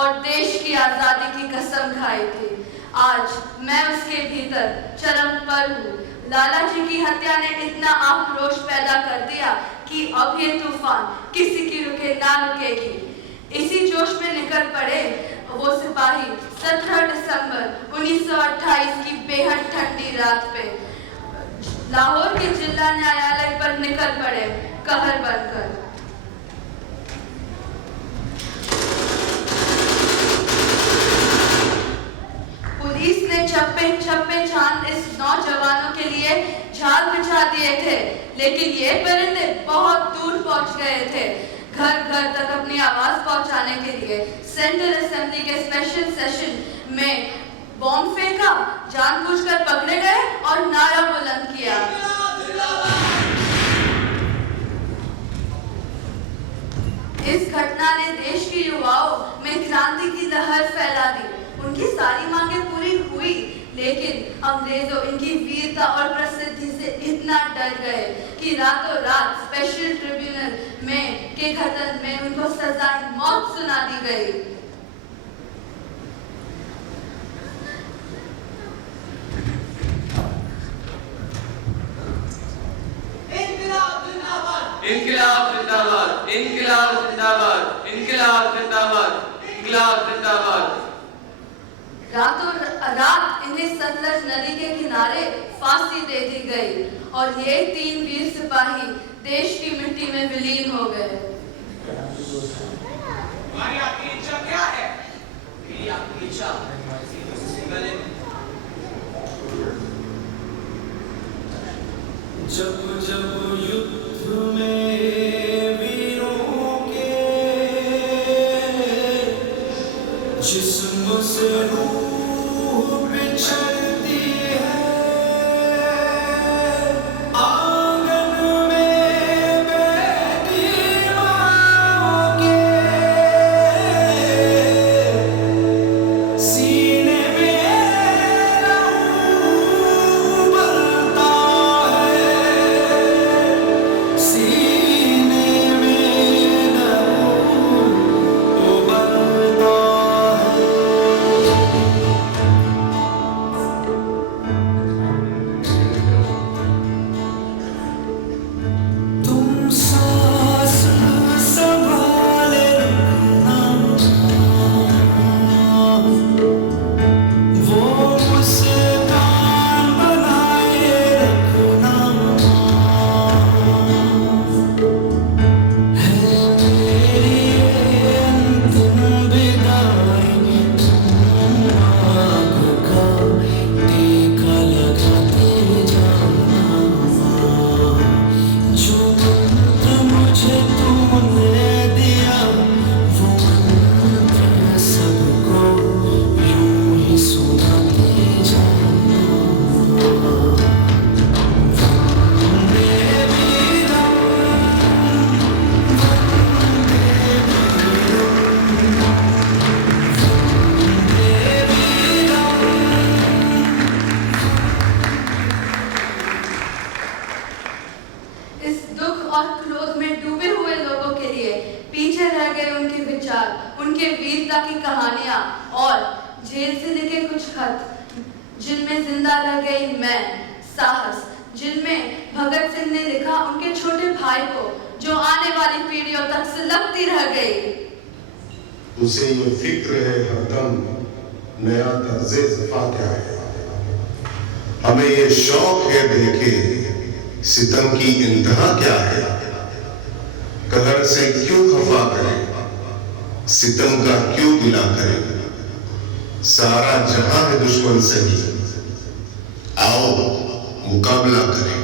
और देश की आजादी की कसम खाई थी, आज मैं उसके भीतर चरम पर हूँ। लाला जी की हत्या ने इतना आक्रोश पैदा कर दिया कि अब ये तूफान किसी की रुके ना रुकेगी। इसी जोश में निकल पड़े वो सिपाही 17 दिसंबर 1928 की बेहद ठंडी रात पे लाहौर के जिला न्यायालय पर निकल पड़े कहर बनकर। पुलिस ने चप्पे चप्पे छान इस नौजवानों के लिए जाल बिछा दिए थे, लेकिन ये परिंदे बहुत दूर पहुंच गए थे। घर घर तक अपनी आवाज पहुंचाने के लिए सेंट्रल असेंबली के स्पेशल सेशन में बॉम्ब फेंका, जानबूझकर पकड़े गए और नारा बुलंद किया। इस घटना ने देश के युवाओं में क्रांति की लहर फैला दी। उनकी सारी मांगें पूरी हुई, लेकिन अंग्रेजों इनकी वीरता और प्रसिद्धि से इतना डर गए कि रातों रात स्पेशल ट्रिब्यूनल में के खतन में उनको सजाए मौत सुना दी गई। इनकलाब जिंदाबाद, इनकलाब जिंदाबाद, इनकलाब जिंदाबाद, इनकलाब जिंदाबाद। रातों रात इन्हें सतलज नदी के किनारे फांसी दे दी गई और ये 3 वीर सिपाही देश की मिट्टी में विलीन हो गए। हमारी आपकी इच्छा क्या है? मेरी आपकी इच्छा जब जब युद्ध में वीरों के जिस्म से रूह बिछड़ती है, आंगन में बेटी मां के सीने में लहू उबलता है, सीने जेल से लिखे कुछ खत जिनमें जिंदा रह गई मैं, साहस, जिनमें भगत सिंह ने लिखा उनके छोटे भाई को जो आने वाली पीढ़ियों तक सुलगती रह गई। उसे ये फिक्र है हरदम नया तर्ज़े ज़फ़ा क्या है। हमें ये शौक है देखे सितम की इंतहा क्या है। कहर से क्यों खफा करे, सितम का क्यों गिला करे। सारा जहां है दुश्मन से ही, आओ मुकाबला करें।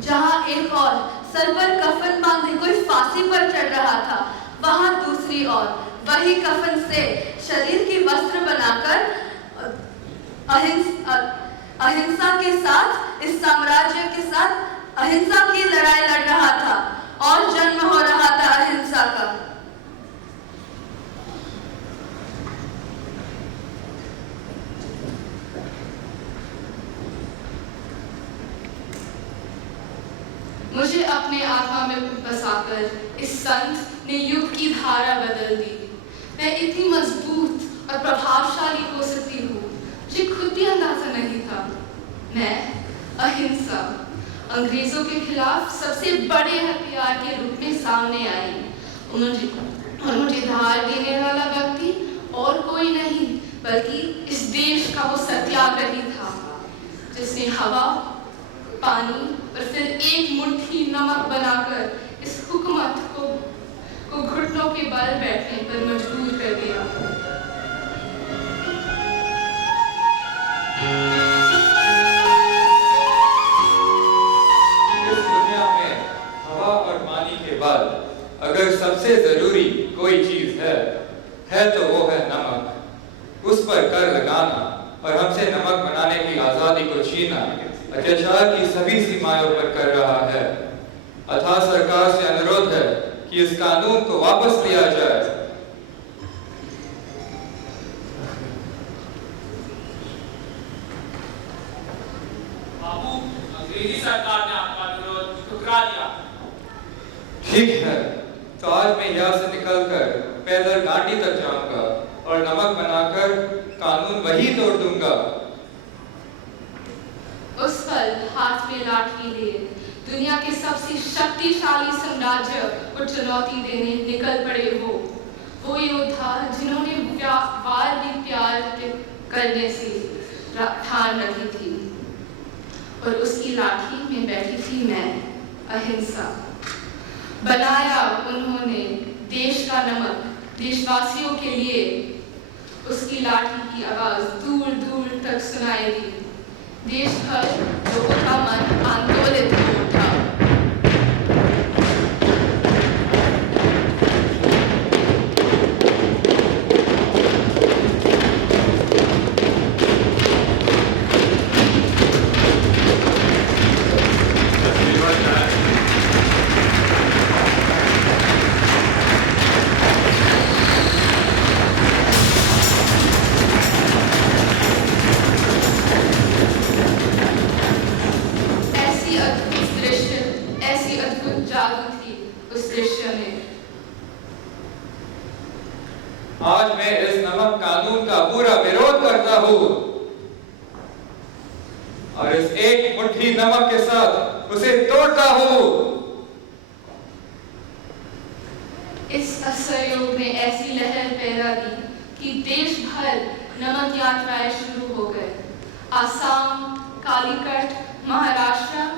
जहां एक और सर पर कफन बांधे कोई फांसी पर चढ़ रहा था, वहां दूसरी ओर वही कफन से शरीर की वस्त्र बनाकर अहिंसा के साथ, इस साम्राज्य के साथ अहिंसा की लड़ाई लड़ रहा था और जन्म हो रहा था अहिंसा का। मुझे अपने आत्मा में बसाकर इस संत ने युग की धारा बदल दी। मैं इतनी मजबूत और प्रभावशाली हो सकती हूँ, मुझे खुद भी अंदाजा नहीं था। मैं अहिंसा, अंग्रेजों के खिलाफ सबसे बड़े हथियार के रूप में सामने आई। मुझे धार देने वाला व्यक्ति और कोई नहीं बल्कि इस देश का वो सत्याग्रही था जिसने हवा, पानी और फिर एक मुट्ठी नमक बनाकर इस हुकूमत को घुटनों के बल बैठने पर मजबूर कर दिया। इस दुनिया में हवा और पानी के बाद अगर सबसे जरूरी कोई चीज है तो वो है नमक। उस पर कर लगाना और हमसे नमक बनाने की आजादी को छीनना अत्याचार की सभी सीमाओं पर कर रहा है। अतः सरकार से अनुरोध है कि इस कानून को वापस लिया जाए। बाबू, अंग्रेजी सरकार ने आपका अनुरोध ठुकरा दिया। ठीक है, तो आज मैं यहाँ से निकलकर पैदल घाटी तक जाऊंगा और नमक बनाकर कानून वही तोड़ दूंगा। उस पल हाथ में लाठी लिए दुनिया के सबसे शक्तिशाली साम्राज्य को चुनौती देने निकल पड़े वो योद्धा जिन्होंने वार भी प्यार करने से ठान रखी थी, और उसकी लाठी में बैठी थी मैं, अहिंसा। बनाया उन्होंने देश का नमक देशवासियों के लिए। उसकी लाठी की आवाज दूर दूर तक सुनाई दी। देश भर लोगों का मन आंदोलित हो उठा। आज मैं इस नमक कानून का पूरा विरोध करता हूँ और इस एक मुट्ठी नमक के साथ उसे तोड़ता हूँ। इस असहयोग ने ऐसी लहर पैदा दी कि देश भर नमक यात्राएं शुरू हो गए। आसाम, कालीकट, महाराष्ट्र,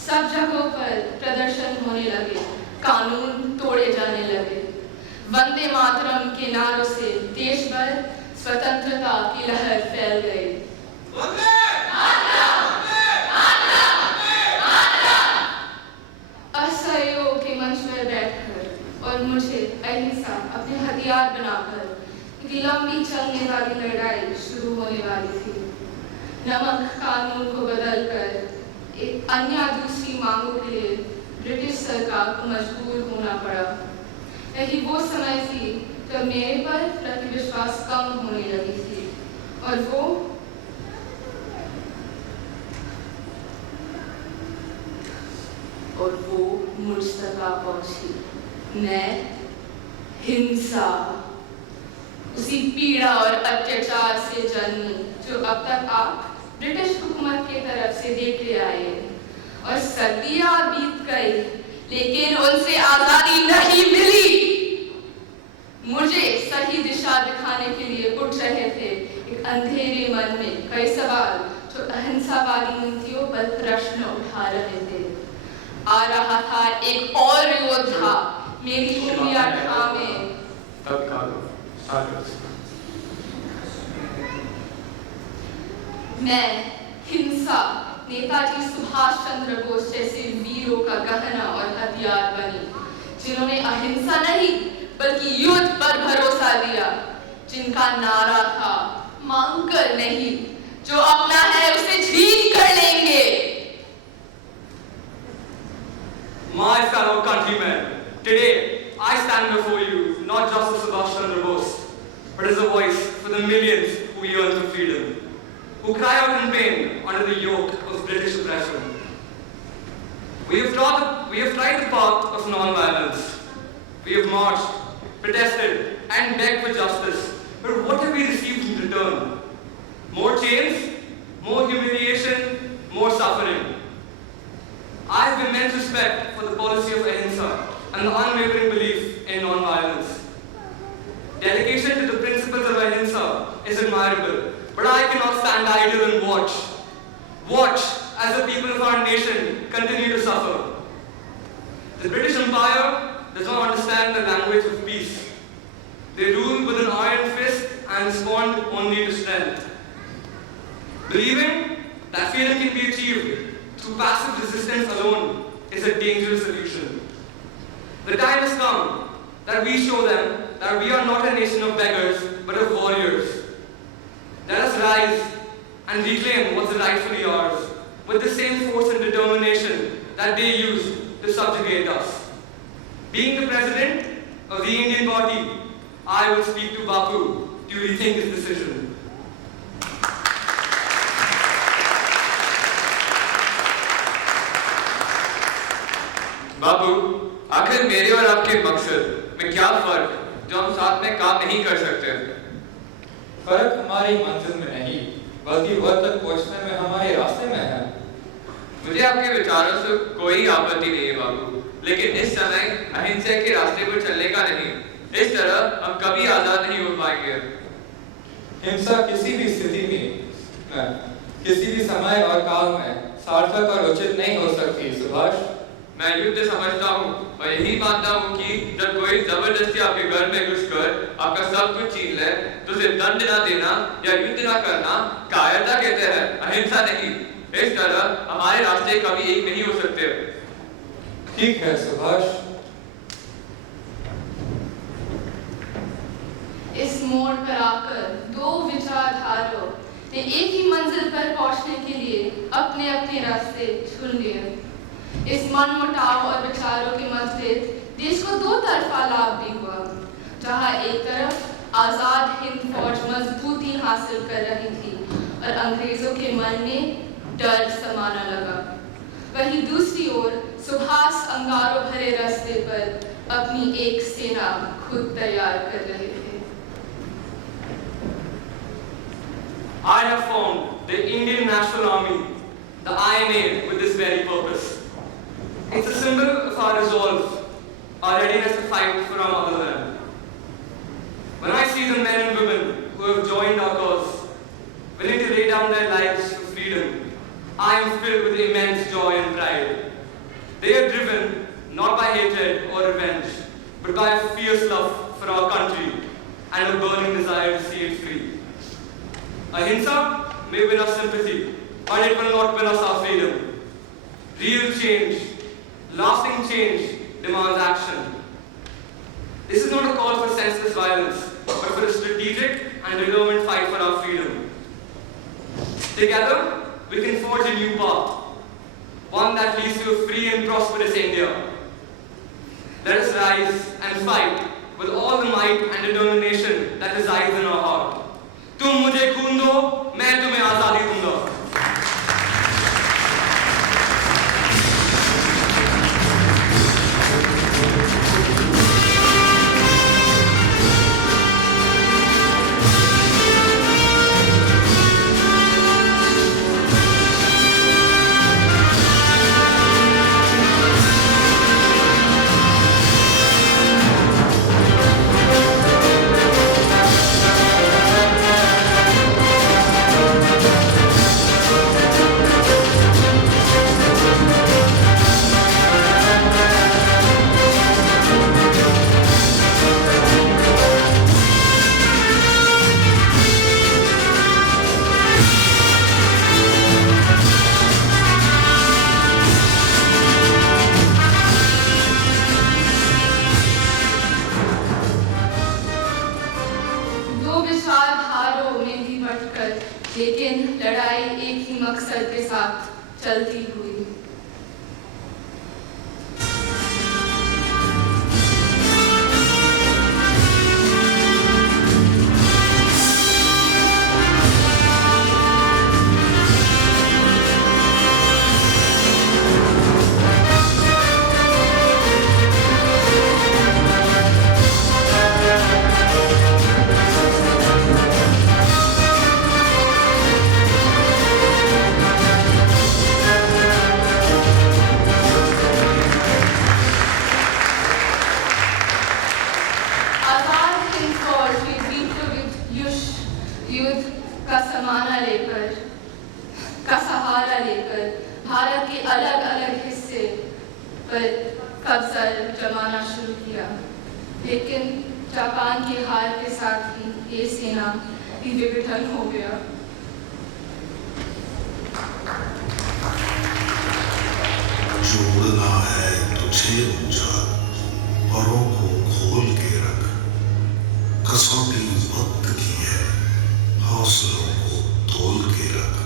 सब जगहों पर प्रदर्शन होने लगे, कानून तोड़े जाने लगे। वंदे मातरम के नारों से देश भर स्वतंत्रता की लहर फैल गई। असहयोग के मंच पर बैठकर और मुझे अहिंसा अपने हथियार बनाकर एक लंबी चलने वाली लड़ाई शुरू होने वाली थी। नमक कानून को बदलकर एक अन्य दूसरी मांगों के लिए ब्रिटिश सरकार को मजबूर होना पड़ा। यही वो समय थी तब मेरे पर प्रतिविश्वास कम होने लगी थी और वो मुझ तक आ पहुंची। मैं हिंसा, उसी पीड़ा और अत्याचार से जन्मी जो अब तक आप ब्रिटिश हुकूमत की तरफ से देखते आए और सदियां बीत गई लेकिन उनसे आजादी नहीं मिली। मुझे सही दिशा दिखाने के लिए उठ रहे थे एक अंधेरे मन में कई सवाल जो अहिंसावादी नीतियों पर प्रश्न उठा रहे थे। आ रहा था एक और योद्धा मेरी उंगलियां थामे। मैं हिंसा नेताजी सुभाष चंद्र बोस जैसे वीरों का गहना और हथियार बनी, जिन्होंने अहिंसा नहीं बल्कि युद्ध पर भरोसा दिया, जिनका नारा था मांग कर नहीं, जो अपना है उसे छीन कर लेंगे। My fellow countrymen, today I stand before you not just as Subhash Chandra Bose, but as a voice for the millions who yearn for freedom, who cry out in pain under the yoke of British oppression. We have tried the path of non-violence. We have marched, protested, and begged for justice. But what have we received in return? More chains, more humiliation, more suffering. I have immense respect for the policy of ahimsa and the unwavering belief in non-violence. Dedication to the principles of ahimsa is admirable, but I cannot stand idle and watch as the people of our nation continue to suffer. The British Empire does not understand the language of peace. They rule with an iron fist and respond only to strength. Believing that freedom can be achieved through passive resistance alone is a dangerous solution. The time has come that we show them that we are not a nation of beggars, but of warriors. Let us rise and reclaim what's rightfully ours, with the same force and determination that they used to subjugate us. Being the president of the Indian Party, I will speak to Bapu to rethink his decision. बाबू, आखिर मेरे और आपके मकसद में क्या फर्क है जो हम साथ में काम नहीं कर सकते? फर्क हमारी मंजिल में नहीं बल्कि वह तक पहुंचने में हमारे रास्ते में है। मुझे आपके विचारों से कोई आपत्ति नहीं है बाबू, लेकिन इस समय अहिंसा के रास्ते पर चलने का नहीं। इस तरह हम कभी आजाद नहीं हो पाएंगे। हिंसा किसी भी स्थिति में किसी भी समय और काल में सार्थक और उचित नहीं हो सकती। सुभाष, मैं युद्ध समझता हूँ और यही मानता हूँ कि जब कोई जबरदस्ती आपके घर में घुसकर आपका सब कुछ छीन ले तो उसे दंड न देना या युद्ध न करना कायरता कहते हैं, अहिंसा नहीं। इस तरह हमारे रास्ते कभी एक नहीं हो सकते। ठीक है सुभाष। इस मोड़ पर आकर दो विचारधारों ने एक ही मंजिल पर पहुंचने के लिए अपने अपने रास्ते चुन लिए। इस मनमुटाव और विचारों के मतभेद देश को दो तरफा लाभ भी हुआ। जहां एक तरफ आजाद हिंद फौज मजबूती हासिल कर रही थी और अंग्रेजों के मन में डर समाना लगा, वहीं दूसरी ओर सुभाष अंगारों भरे रास्ते पर अपनी एक सेना खुद तैयार कर रहे थे। I have formed the Indian National Army, the INA, with this very purpose. It's a symbol of our resolve, our readiness to fight for our motherland. When I see the men and women who have joined our cause, willing to lay down their lives for freedom, I am filled with immense joy and pride. They are driven not by hatred or revenge, but by a fierce love for our country and a burning desire to see it free. Ahimsa may win us sympathy, but it will not win us our freedom. Real change, lasting change, demands action. This is not a call for senseless violence, but for a strategic and determined fight for our freedom. Together, we can forge a new path, one that leads to a free and prosperous India. Let us rise and fight with all the might and determination that resides in our heart. तुम मुझे खून दो, मैं तुम्हें आजादी दूंगा. लेकिन लड़ाई एक ही मकसद के साथ चलती हुई. भारत के अलग अलग हिस्से पर कब्जा जमाना शुरू किया, लेकिन जापान के हार के साथ ही ये सेना भी विघटन हो गया. जोड़ना है तुझे ऊंचा, परों को खोल के रख, कसौटी वक्त की है, हौसलों को तोल के रख.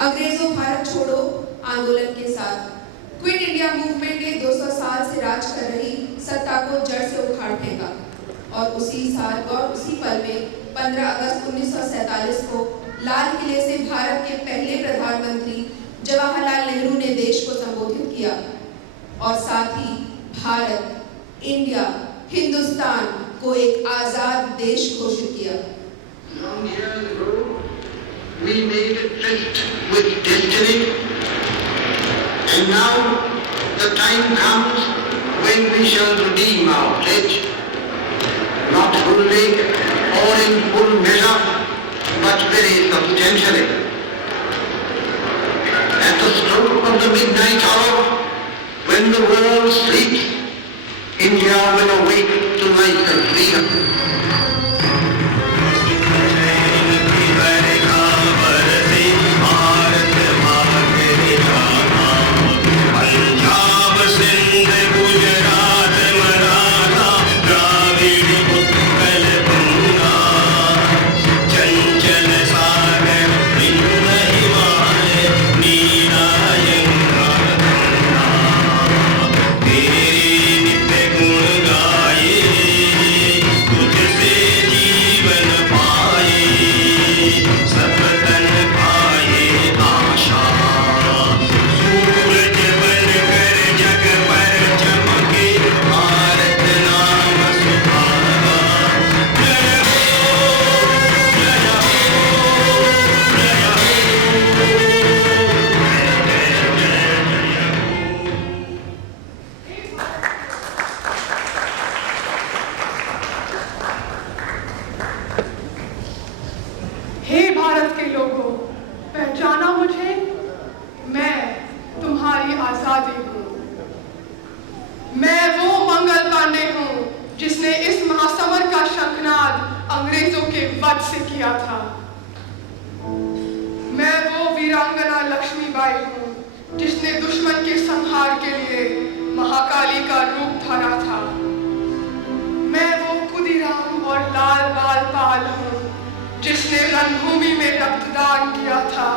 अंग्रेजों भारत छोड़ो आंदोलन के साथ क्विट इंडिया मूवमेंट ने 200 साल से राज कर रही सत्ता को जड़ से उखाड़ फेंका और उसी साल और उसी पल में 15 अगस्त 1947 को लाल किले से भारत के पहले प्रधानमंत्री जवाहरलाल नेहरू ने देश को संबोधित किया और साथ ही भारत, इंडिया, हिंदुस्तान को एक आजाद देश घोषित किया. We made a tryst with destiny, and now the time comes when we shall redeem our pledge, not fully or in full measure, but very substantially. At the stroke of the midnight hour, when the world sleeps, India will awake to life and freedom. तुझे आशीर्वाद से किया था। मैं वो वीरांगना लक्ष्मीबाई हूँ जिसने दुश्मन के संहार के लिए महाकाली का रूप धरा था। मैं वो खुदीराम और लाल बाल पाल हूँ जिसने रणभूमि में रक्तदान किया था।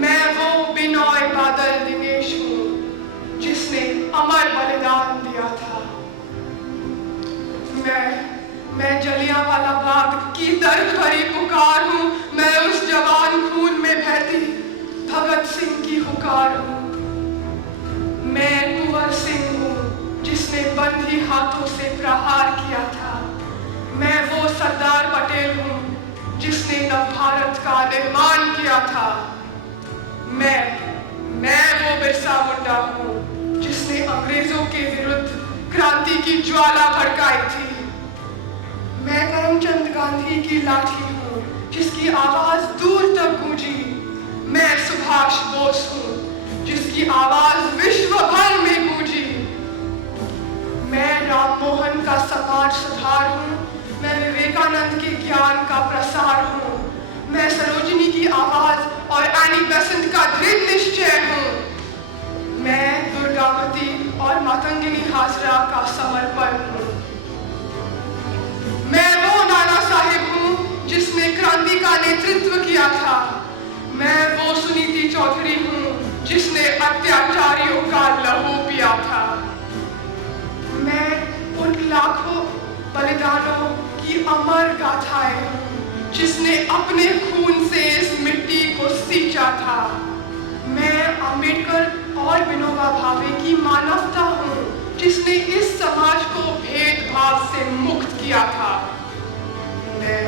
मैं वो बिनोय बादल दिनेश हूँ जिसने अमर बलिदान दिया था। मैं जलियांवाला बाग की दर्द भरी पुकार हूँ। मैं उस जवान खून में बहती भगत सिंह की हुकार हूँ। मैं कुंवर सिंह हूँ जिसने बंधी हाथों से प्रहार किया था। मैं वो सरदार पटेल हूँ जिसने नव भारत का निर्माण किया था। मैं वो बिरसा मुंडा हूँ जिसने अंग्रेजों के विरुद्ध क्रांति की ज्वाला भड़काई थी। मैं करमचंद गांधी की लाठी हूँ जिसकी आवाज दूर तक गूंजी। मैं सुभाष बोस हूँ जिसकी आवाज विश्व भर में गूंजी। मैं राममोहन का समाज सुधार हूँ। मैं विवेकानंद के ज्ञान का प्रसार हूँ। मैं सरोजिनी की आवाज और एनी बेसेंट का दृढ़ निश्चय हूँ। मैं दुर्गावती और मातंगिनी हाजरा का समर्पण हूँ। मैं वो नाना साहिब हूँ जिसने क्रांति का नेतृत्व किया था। मैं वो सुनीति चौधरी हूँ जिसने अत्याचारियों का लहू पिया था। मैं उन लाखों बलिदानों की अमर गाथाएं हूँ जिसने अपने खून से इस मिट्टी को सींचा था। मैं अम्बेडकर और विनोबा भावे की मानवता हूँ जिसने इस समाज को भेदभाव से मुक्त किया था। मैं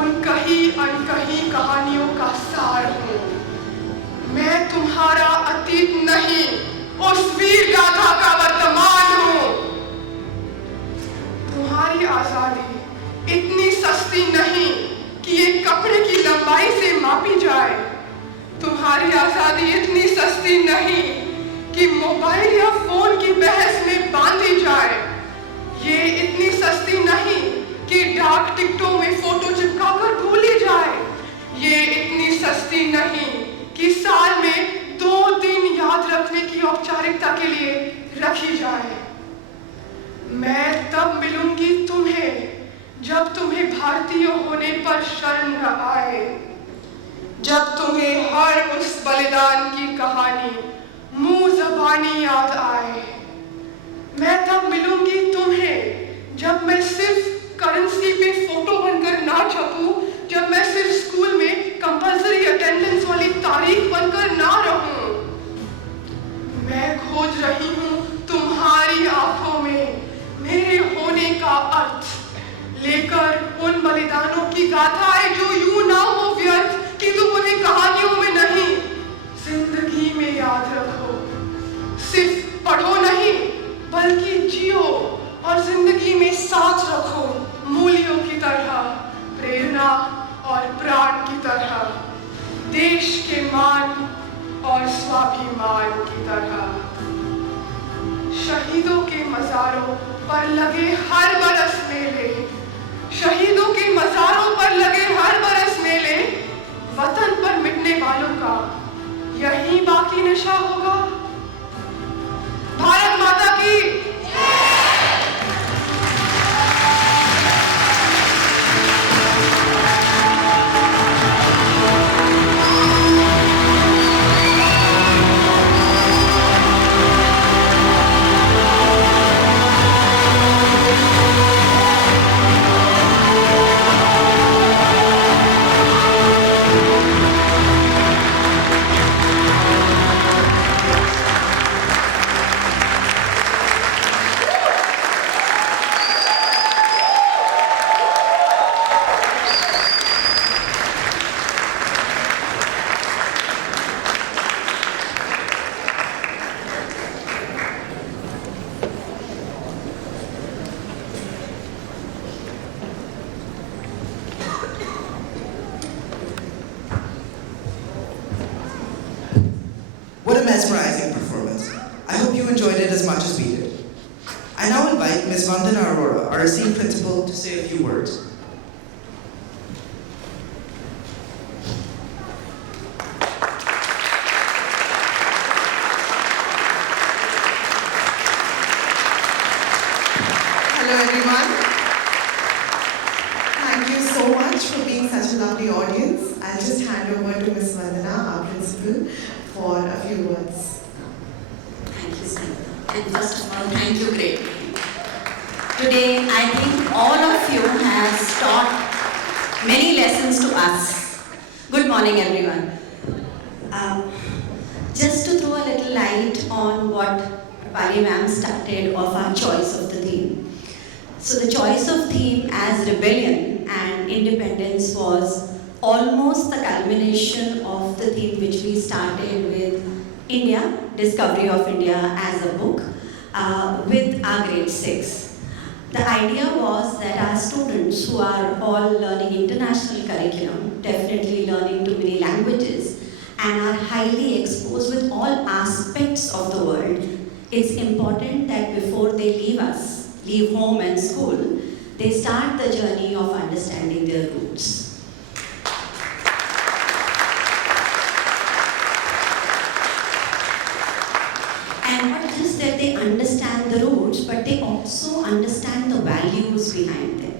उन कहीं अनकहीं कहानियों का सार हूँ। मैं तुम्हारा अतीत नहीं, उस वीर गाथा का वर्तमान हूँ। तुम्हारी आजादी इतनी सस्ती नहीं कि एक कपड़े की लंबाई से मापी जाए। तुम्हारी आजादी इतनी सस्ती नहीं कि मोबाइल या फोन की बहस में बांधी जाए। ये इतनी सस्ती नहीं कि डाक टिकटों में फोटो चिपकाकर भूली जाए। ये इतनी सस्ती नहीं कि साल में 2 दिन याद रखने की औपचारिकता के लिए रखी जाए। मैं तब मिलूंगी तुम्हें जब तुम्हें भारतीय होने पर शर्म न आए, जब तुम्हें हर उस बलिदान की कहानी मुंह ज़बानी याद आए। मैं तब मिलूंगी तुम्हें जब मैं सिर्फ करेंसी पे फोटो बनकर ना छपूं, जब मैं सिर्फ स्कूल में कंपल्सरी अटेंडेंस वाली तारीख बनकर ना रहूं। मैं खोज रही हूँ तुम्हारी आंखों में मेरे होने का अर्थ, लेकर उन बलिदानों की गाथाएं जो यूं ना हो व्यर्थ कि तुम उन्हें कहानियों में नहीं, जिंदगी में याद रखो। सिर्फ पढ़ो नहीं बल्कि जियो और जिंदगी में साथ रखो, मूल्यों की तरह, प्रेरणा और प्राण की तरह, देश के मान और स्वाभिमान की तरह। शहीदों के मज़ारों पर लगे हर बरस मेले, शहीदों के मज़ारों पर लगे हर बरस मेले, वतन पर मिटने वालों का यही बाकी नशा होगा। भारत माता की mesmerizing performance. I hope you enjoyed it as much as we did. I now invite Ms. Vandana Arora, our esteemed principal, to say a few words. principal for a few words. Thank you, Snehita. And first of all, thank you greatly. Today, I think all of you has taught many lessons to us. Good morning, everyone. Just to throw a little light on what Pali ma'am started of our choice of the theme. So the choice of theme as rebellion and independence was almost the culmination of the theme which we started with India, Discovery of India as a book with our grade 6. The idea was that our students who are all learning international curriculum, definitely learning too many languages, and are highly exposed with all aspects of the world, it's important that before they leave home and school, they start the journey of understanding their roots. And not just that they understand the roots, but they also understand the values behind them.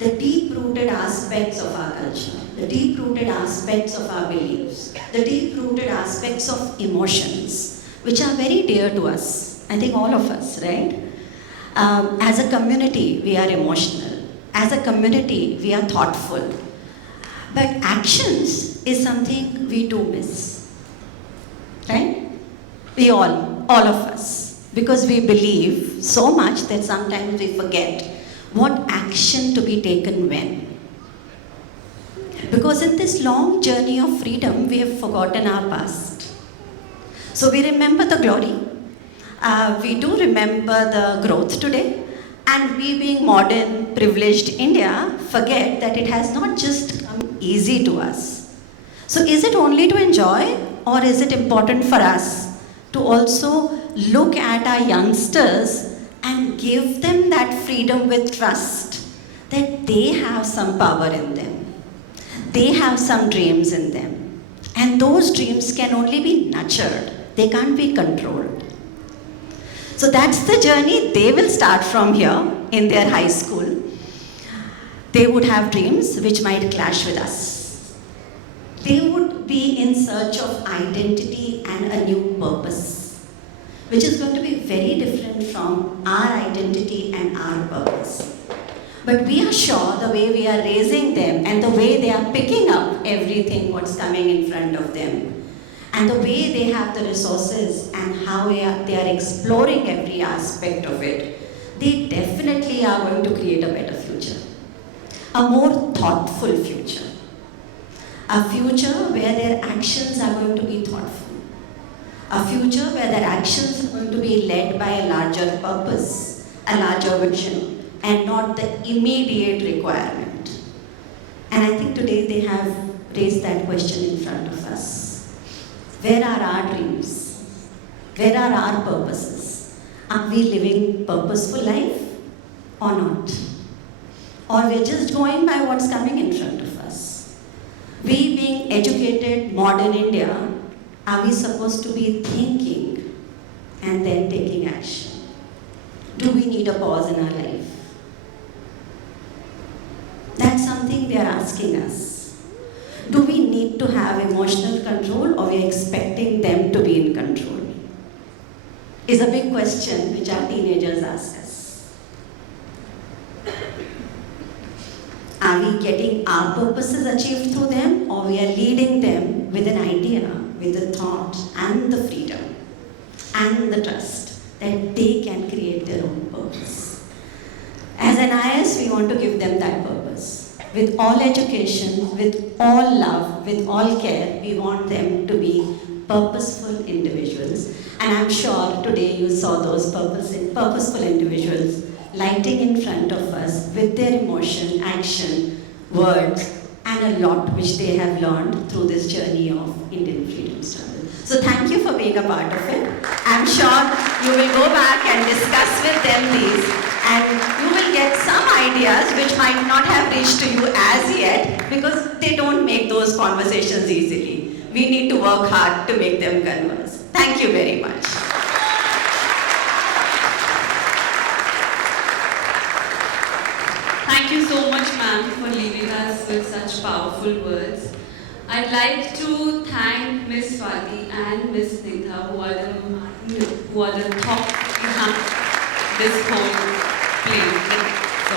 The deep-rooted aspects of our culture, the deep-rooted aspects of our beliefs, the deep-rooted aspects of emotions, which are very dear to us. I think all of us, right? As a community, we are emotional. As a community, we are thoughtful. But actions is something we do miss, right? We all of us, because we believe so much that sometimes we forget what action to be taken when. Because in this long journey of freedom, we have forgotten our past. So we remember the glory. We do remember the growth today. And we being modern, privileged India, forget that it has not just come easy to us. So is it only to enjoy, or is it important for us to also look at our youngsters and give them that freedom with trust that they have some power in them. They have some dreams in them. And those dreams can only be nurtured. They can't be controlled. So that's the journey they will start from here in their high school. They would have dreams which might clash with us. They would be in search of identity and a new purpose, which is going to be very different from our identity and our purpose. But we are sure the way we are raising them and the way they are picking up everything what's coming in front of them, and the way they have the resources and how they are exploring every aspect of it, they definitely are going to create a better future. A more thoughtful future. A future where their actions are going to be thoughtful. A future where their actions are going to be led by a larger purpose, a larger vision, and not the immediate requirement. And I think today they have raised that question in front of us. Where are our dreams? Where are our purposes? Are we living purposeful life or not? Or we're just going by what's coming in front of us? We being educated modern India, are we supposed to be thinking and then taking action? Do we need a pause in our life? That's something they are asking us. Do we need to have emotional control, or are we expecting them to be in control? Is a big question which our teenagers ask us. Are we getting our purposes achieved through them, or we are leading them with an idea, with a thought and the freedom and the trust that they can create their own purpose? As an IS, we want to give them that purpose. With all education, with all love, with all care, we want them to be purposeful individuals. And I'm sure today you saw those purposeful individuals lighting in front of us with their emotion, action, words, and a lot which they have learned through this journey of Indian freedom struggle. So thank you for being a part of it. I'm sure you will go back and discuss with them these, and you will get some ideas which might not have reached to you as yet, because they don't make those conversations easily. We need to work hard to make them converse. Thank you very much. Thank you so much, ma'am, for leaving us with such powerful words. I'd like to thank Ms. Azadi and Miss Snigdha, who are the top behind this whole play. So,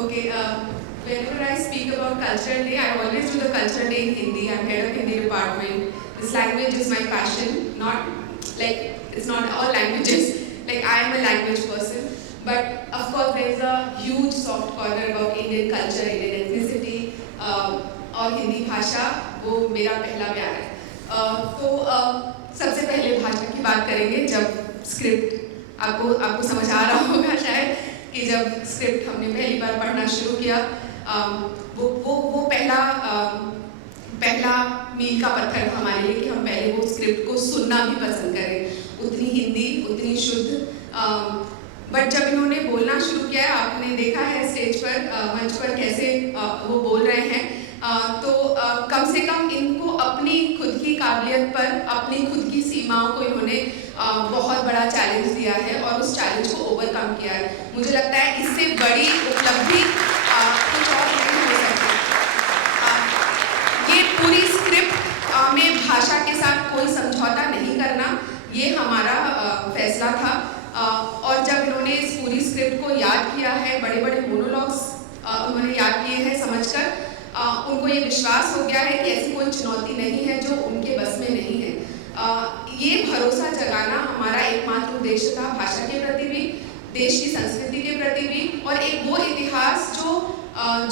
Okay, whenever I speak about Cultural Day, I always do the Cultural Day in Hindi. I'm head of Hindi department. This language is my passion. Not like it's not all languages. Like I am a language person, but of course there is a huge soft corner about Indian culture, Indian ethnicity, और हिंदी भाषा वो मेरा पहला प्यार है. तो सबसे पहले भाषा की बात करेंगे. जब स्क्रिप्ट आपको समझ आ रहा होगा शायद कि जब स्क्रिप्ट हमने पहली बार पढ़ना शुरू किया, वो पहला मील का पत्थर था हमारे लिए कि हम पहले वो स्क्रिप्ट को सुनना भी पसंद करें, उतनी हिंदी उतनी शुद्ध. बट जब इन्होंने बोलना शुरू किया है, आपने देखा है स्टेज पर मंच पर कैसे वो बोल रहे हैं, तो कम से कम इनको अपनी खुद की काबिलियत पर, अपनी खुद की सीमाओं को इन्होंने बहुत बड़ा चैलेंज दिया है और उस चैलेंज को ओवरकम किया है. मुझे लगता है इससे बड़ी उपलब्धि कुछ और नहीं हो सकती. ये पूरी स्क्रिप्ट में भाषा के साथ कोई समझौता नहीं करना, ये हमारा फैसला था. और जब इन्होंने इस पूरी स्क्रिप्ट को याद किया है, बड़े बड़े मोनोलॉग्स उन्होंने याद किए हैं समझकर, उनको ये विश्वास हो गया है कि ऐसी कोई चुनौती नहीं है जो उनके बस में नहीं है. ये भरोसा जगाना हमारा एकमात्र उद्देश्य था, भाषा के प्रति भी, देश की संस्कृति के प्रति भी, और एक वो इतिहास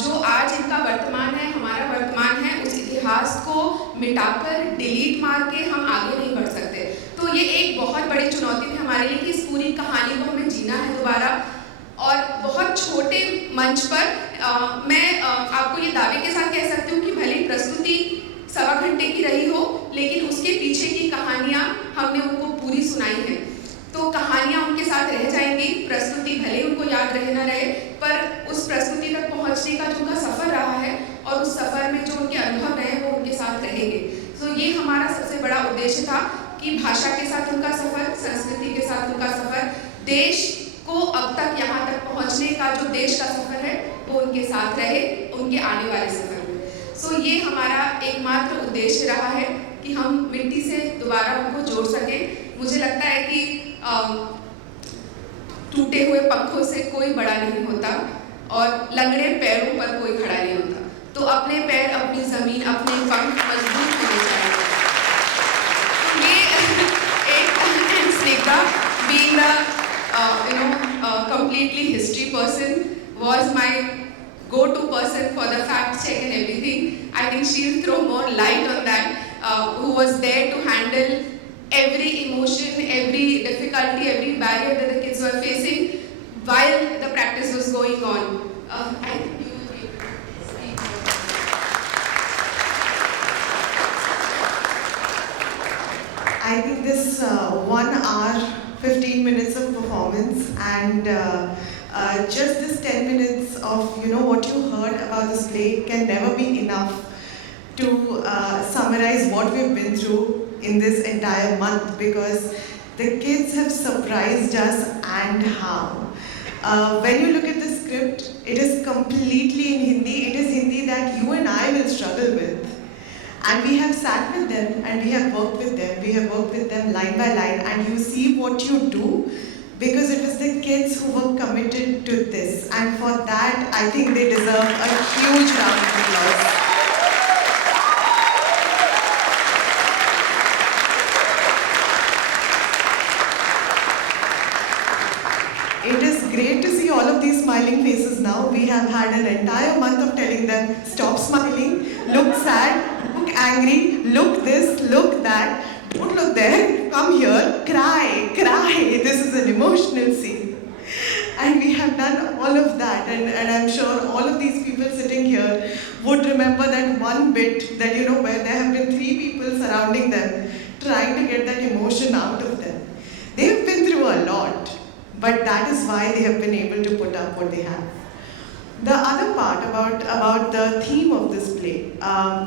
जो आज इनका वर्तमान है, हमारा वर्तमान है, उस इतिहास को मिटाकर, डिलीट मार के हम आगे नहीं बढ़ सकते. तो ये एक बहुत बड़ी चुनौती थी हमारे लिए कि इस पूरी कहानी को हमें जीना है दोबारा. और बहुत छोटे मंच पर मैं आपको ये दावे के साथ कह सकती हूँ कि भले प्रस्तुति 1.25 घंटे की रही हो, लेकिन उसके पीछे की कहानियाँ हमने उनको पूरी सुनाई हैं. तो कहानियाँ उनके साथ रह जाएंगी. प्रस्तुति भले उनको याद रहे ना रहे, पर उस प्रस्तुति तक पहुँचने का जो उनका सफ़र रहा है और उस सफ़र में जो उनके अनुभव रहे वो उनके साथ रहेंगे. तो ये हमारा सबसे बड़ा उद्देश्य था कि भाषा के साथ उनका सफ़र, संस्कृति के साथ उनका सफ़र, देश को अब तक यहाँ तक पहुँचने का जो देश का सफ़र है वो उनके साथ रहे, उनके आने वाले सफ़र में. सो ये हमारा एकमात्र उद्देश्य रहा है कि हम मिट्टी से दोबारा उनको जोड़ सकें. मुझे लगता है कि टूटे हुए पंखों से कोई बड़ा नहीं होता और लंगड़े पैरों पर कोई खड़ा नहीं होता. तो अपने पैर, अपनी ज़मीन, अपने पंख मजबूत होने चाहिए. ये एक Sneha being the completely history person was my go-to person for the fact check and everything. I think she'll throw more light on that, who was there to handle every emotion, every difficulty, every barrier that the kids were facing while the practice was going on. I think you will be able to speak more. I think this 1 hour, 15 minutes of performance and just this 10 minutes of what you heard about this play can never be enough to summarize what we've been through in this entire month, because the kids have surprised us and how. When you look at the script, it is completely in Hindi. It is Hindi that you and I will struggle with. And we have sat with them and we have worked with them. We have worked with them line by line, and you see what you do because it was the kids who were committed to this. And for that, I think they deserve a huge round of applause. It is great to see all of these smiling faces now. We have had an entire month of telling them, stop smiling, look sad, look angry, look this, look that, don't look there, come here, cry, cry. This is an emotional scene. And we have done all of that, and I'm sure all of these people sitting here would remember that one bit that, where there have been 3 people surrounding them, trying to get that emotion out of them. They have been through a lot. But that is why they have been able to put up what they have. The other part about the theme of this play,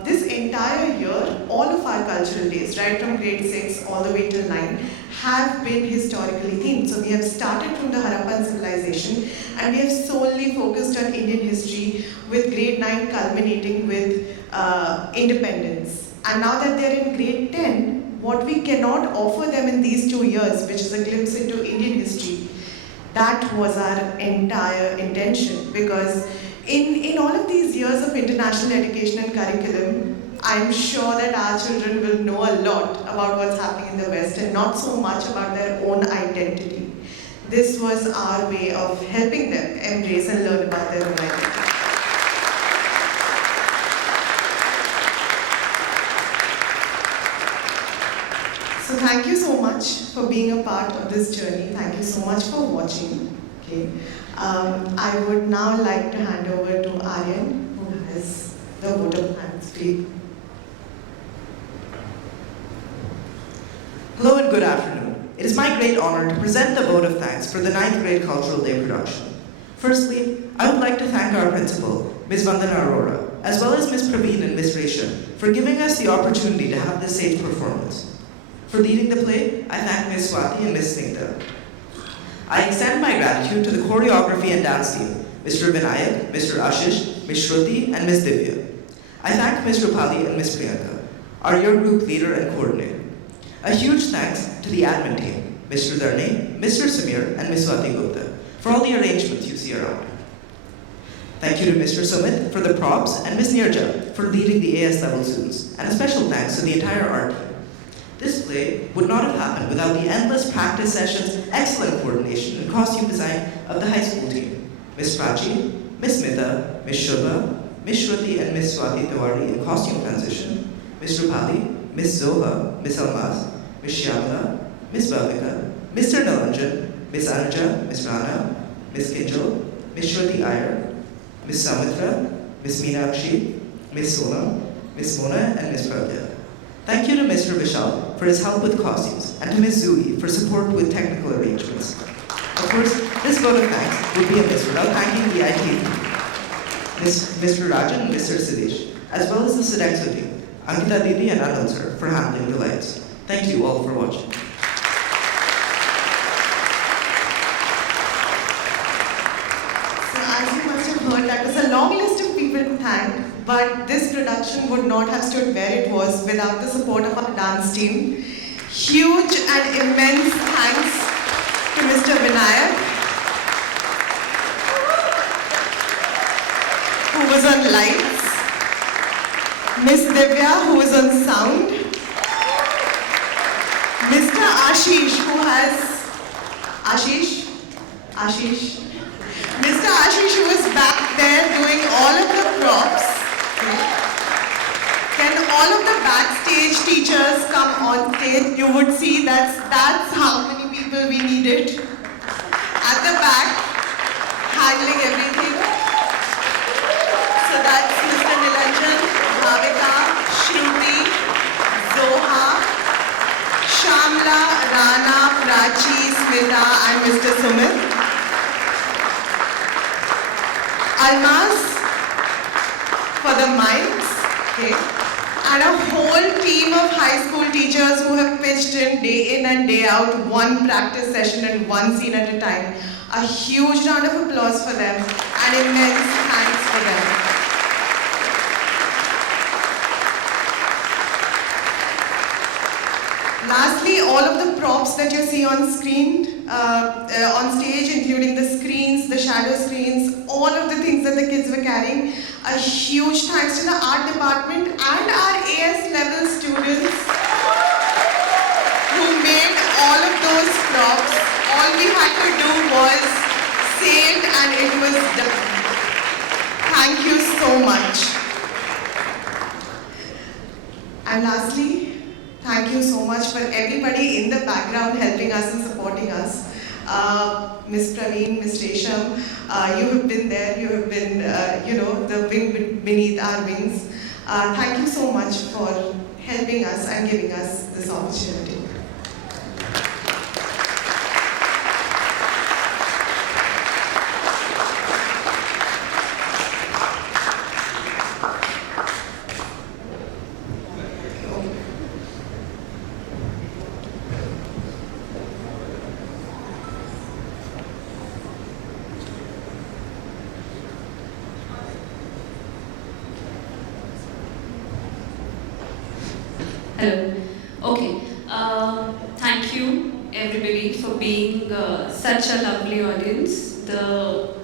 this entire year, all of our cultural days, right from grade 6 all the way till 9, have been historically themed. So we have started from the Harappan civilization and we have solely focused on Indian history with grade 9 culminating with independence. And now that they're in grade 10, what we cannot offer them in these 2 years, which is a glimpse into Indian history, that was our entire intention. Because in all of these years of international education and curriculum, I'm sure that our children will know a lot about what's happening in the West and not so much about their own identity. This was our way of helping them embrace and learn about their own identity. So thank you so much for being a part of this journey. Thank you so much for watching. Okay. I would now like to hand over to Aryan, who has the vote of thanks, please. Hello and good afternoon. It is my great honor to present the vote of thanks for the 9th grade Cultural Day production. Firstly, I would like to thank our principal, Ms. Vandana Arora, as well as Ms. Praveen and Ms. Resha, for giving us the opportunity to have this stage performance. For leading the play, I thank Ms. Swati and Ms. Snigdha. I extend my gratitude to the choreography and dance team, Mr. Vinayak, Mr. Ashish, Ms. Shruti, and Ms. Divya. I thank Ms. Rupali and Ms. Priyanka, our year group leader and coordinator. A huge thanks to the admin team, Mr. Dharne, Mr. Samir, and Ms. Swati Gupta, for all the arrangements you see around. Thank you to Mr. Sumit for the props and Ms. Nirja for leading the AS level students, and a special thanks to the entire art team. This play would not have happened without the endless practice sessions, excellent coordination, and costume design of the high school team. Ms. Prachi, Ms. Smita, Ms. Shubha, Ms. Shruti, and Ms. Swati Tiwari in costume transition, Ms. Rupali, Ms. Zoha, Ms. Almaz, Ms. Shyamala, Ms. Bhavika, Mr. Nilanjan, Ms. Anuja, Ms. Rana, Ms. Kinjal, Ms. Shruti Iyer, Ms. Samitra, Ms. Meenakshi, Ms. Sonam, Ms. Mona, and Ms. Pradya. Thank you to Mr. Vishal for his help with costumes, and to Ms. Zui for support with technical arrangements. Of course, this vote of thanks would be amiss without thanking the IT team, Mr. Rajan and Mr. Siddhesh, as well as the Sodexo team, Ankita Didi and Anand sir, for handling the lights. Thank you all for watching. So as you must have heard, that was a long list of people to thank. But this production would not have stood where it was without the support of our dance team. Huge and immense thanks to Mr. Vinayak, who was on lights, Miss Divya, who was on sound, Mr. Ashish, who has, Ashish, Mr. Ashish, who was back there doing all of the props. Can all of the backstage teachers come on stage? You would see that's how many people we needed at the back, handling everything. So that's Mr. Nilanjan, Bhavika, Shruti, Zoha, Shamla, Rana, Prachi, Smita, and Mr. Sumit. Almaz for the mics. Okay. And a whole team of high school teachers who have pitched in and day out, one practice session and one scene at a time. A huge round of applause for them and immense thanks for them. Lastly, all of the props that you see on screen, on stage, including the screens, the shadow screens, all of the things that the kids were carrying. A huge thanks to the art department and our AS level students who made all of those props. All we had to do was say it and it was done. Thank you so much. And lastly, thank you so much for everybody in the background helping us and supporting us. Ms. Praveen, Ms. Resham, you have been there, you have been, the wing beneath our wings. Thank you so much for helping us and giving us this opportunity. everybody for being such a lovely audience. The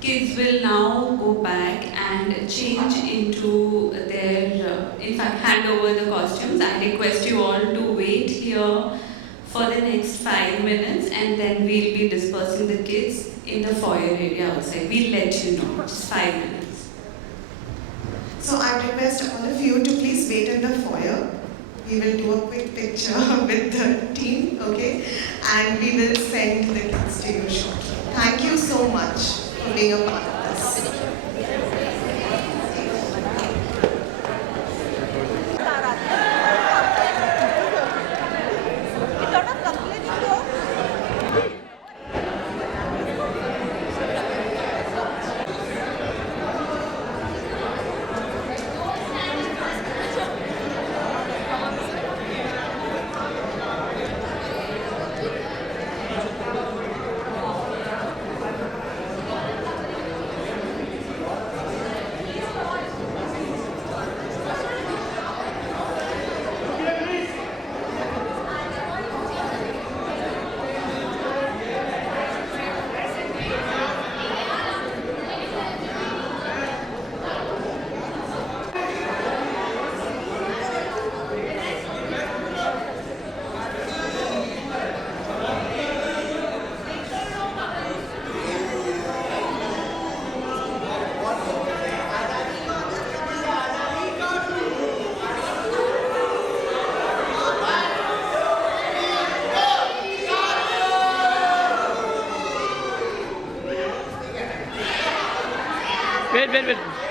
kids will now go back and change into their, in fact, hand over the costumes. I request you all to wait here for the next 5 minutes, and then we'll be dispersing the kids in the foyer area outside. We'll let you know, just 5 minutes. So I request all of you to please wait in the foyer. We will do a quick picture with the team, okay? And we will send the kids to you shortly. Thank you so much for being a part of this. Wait.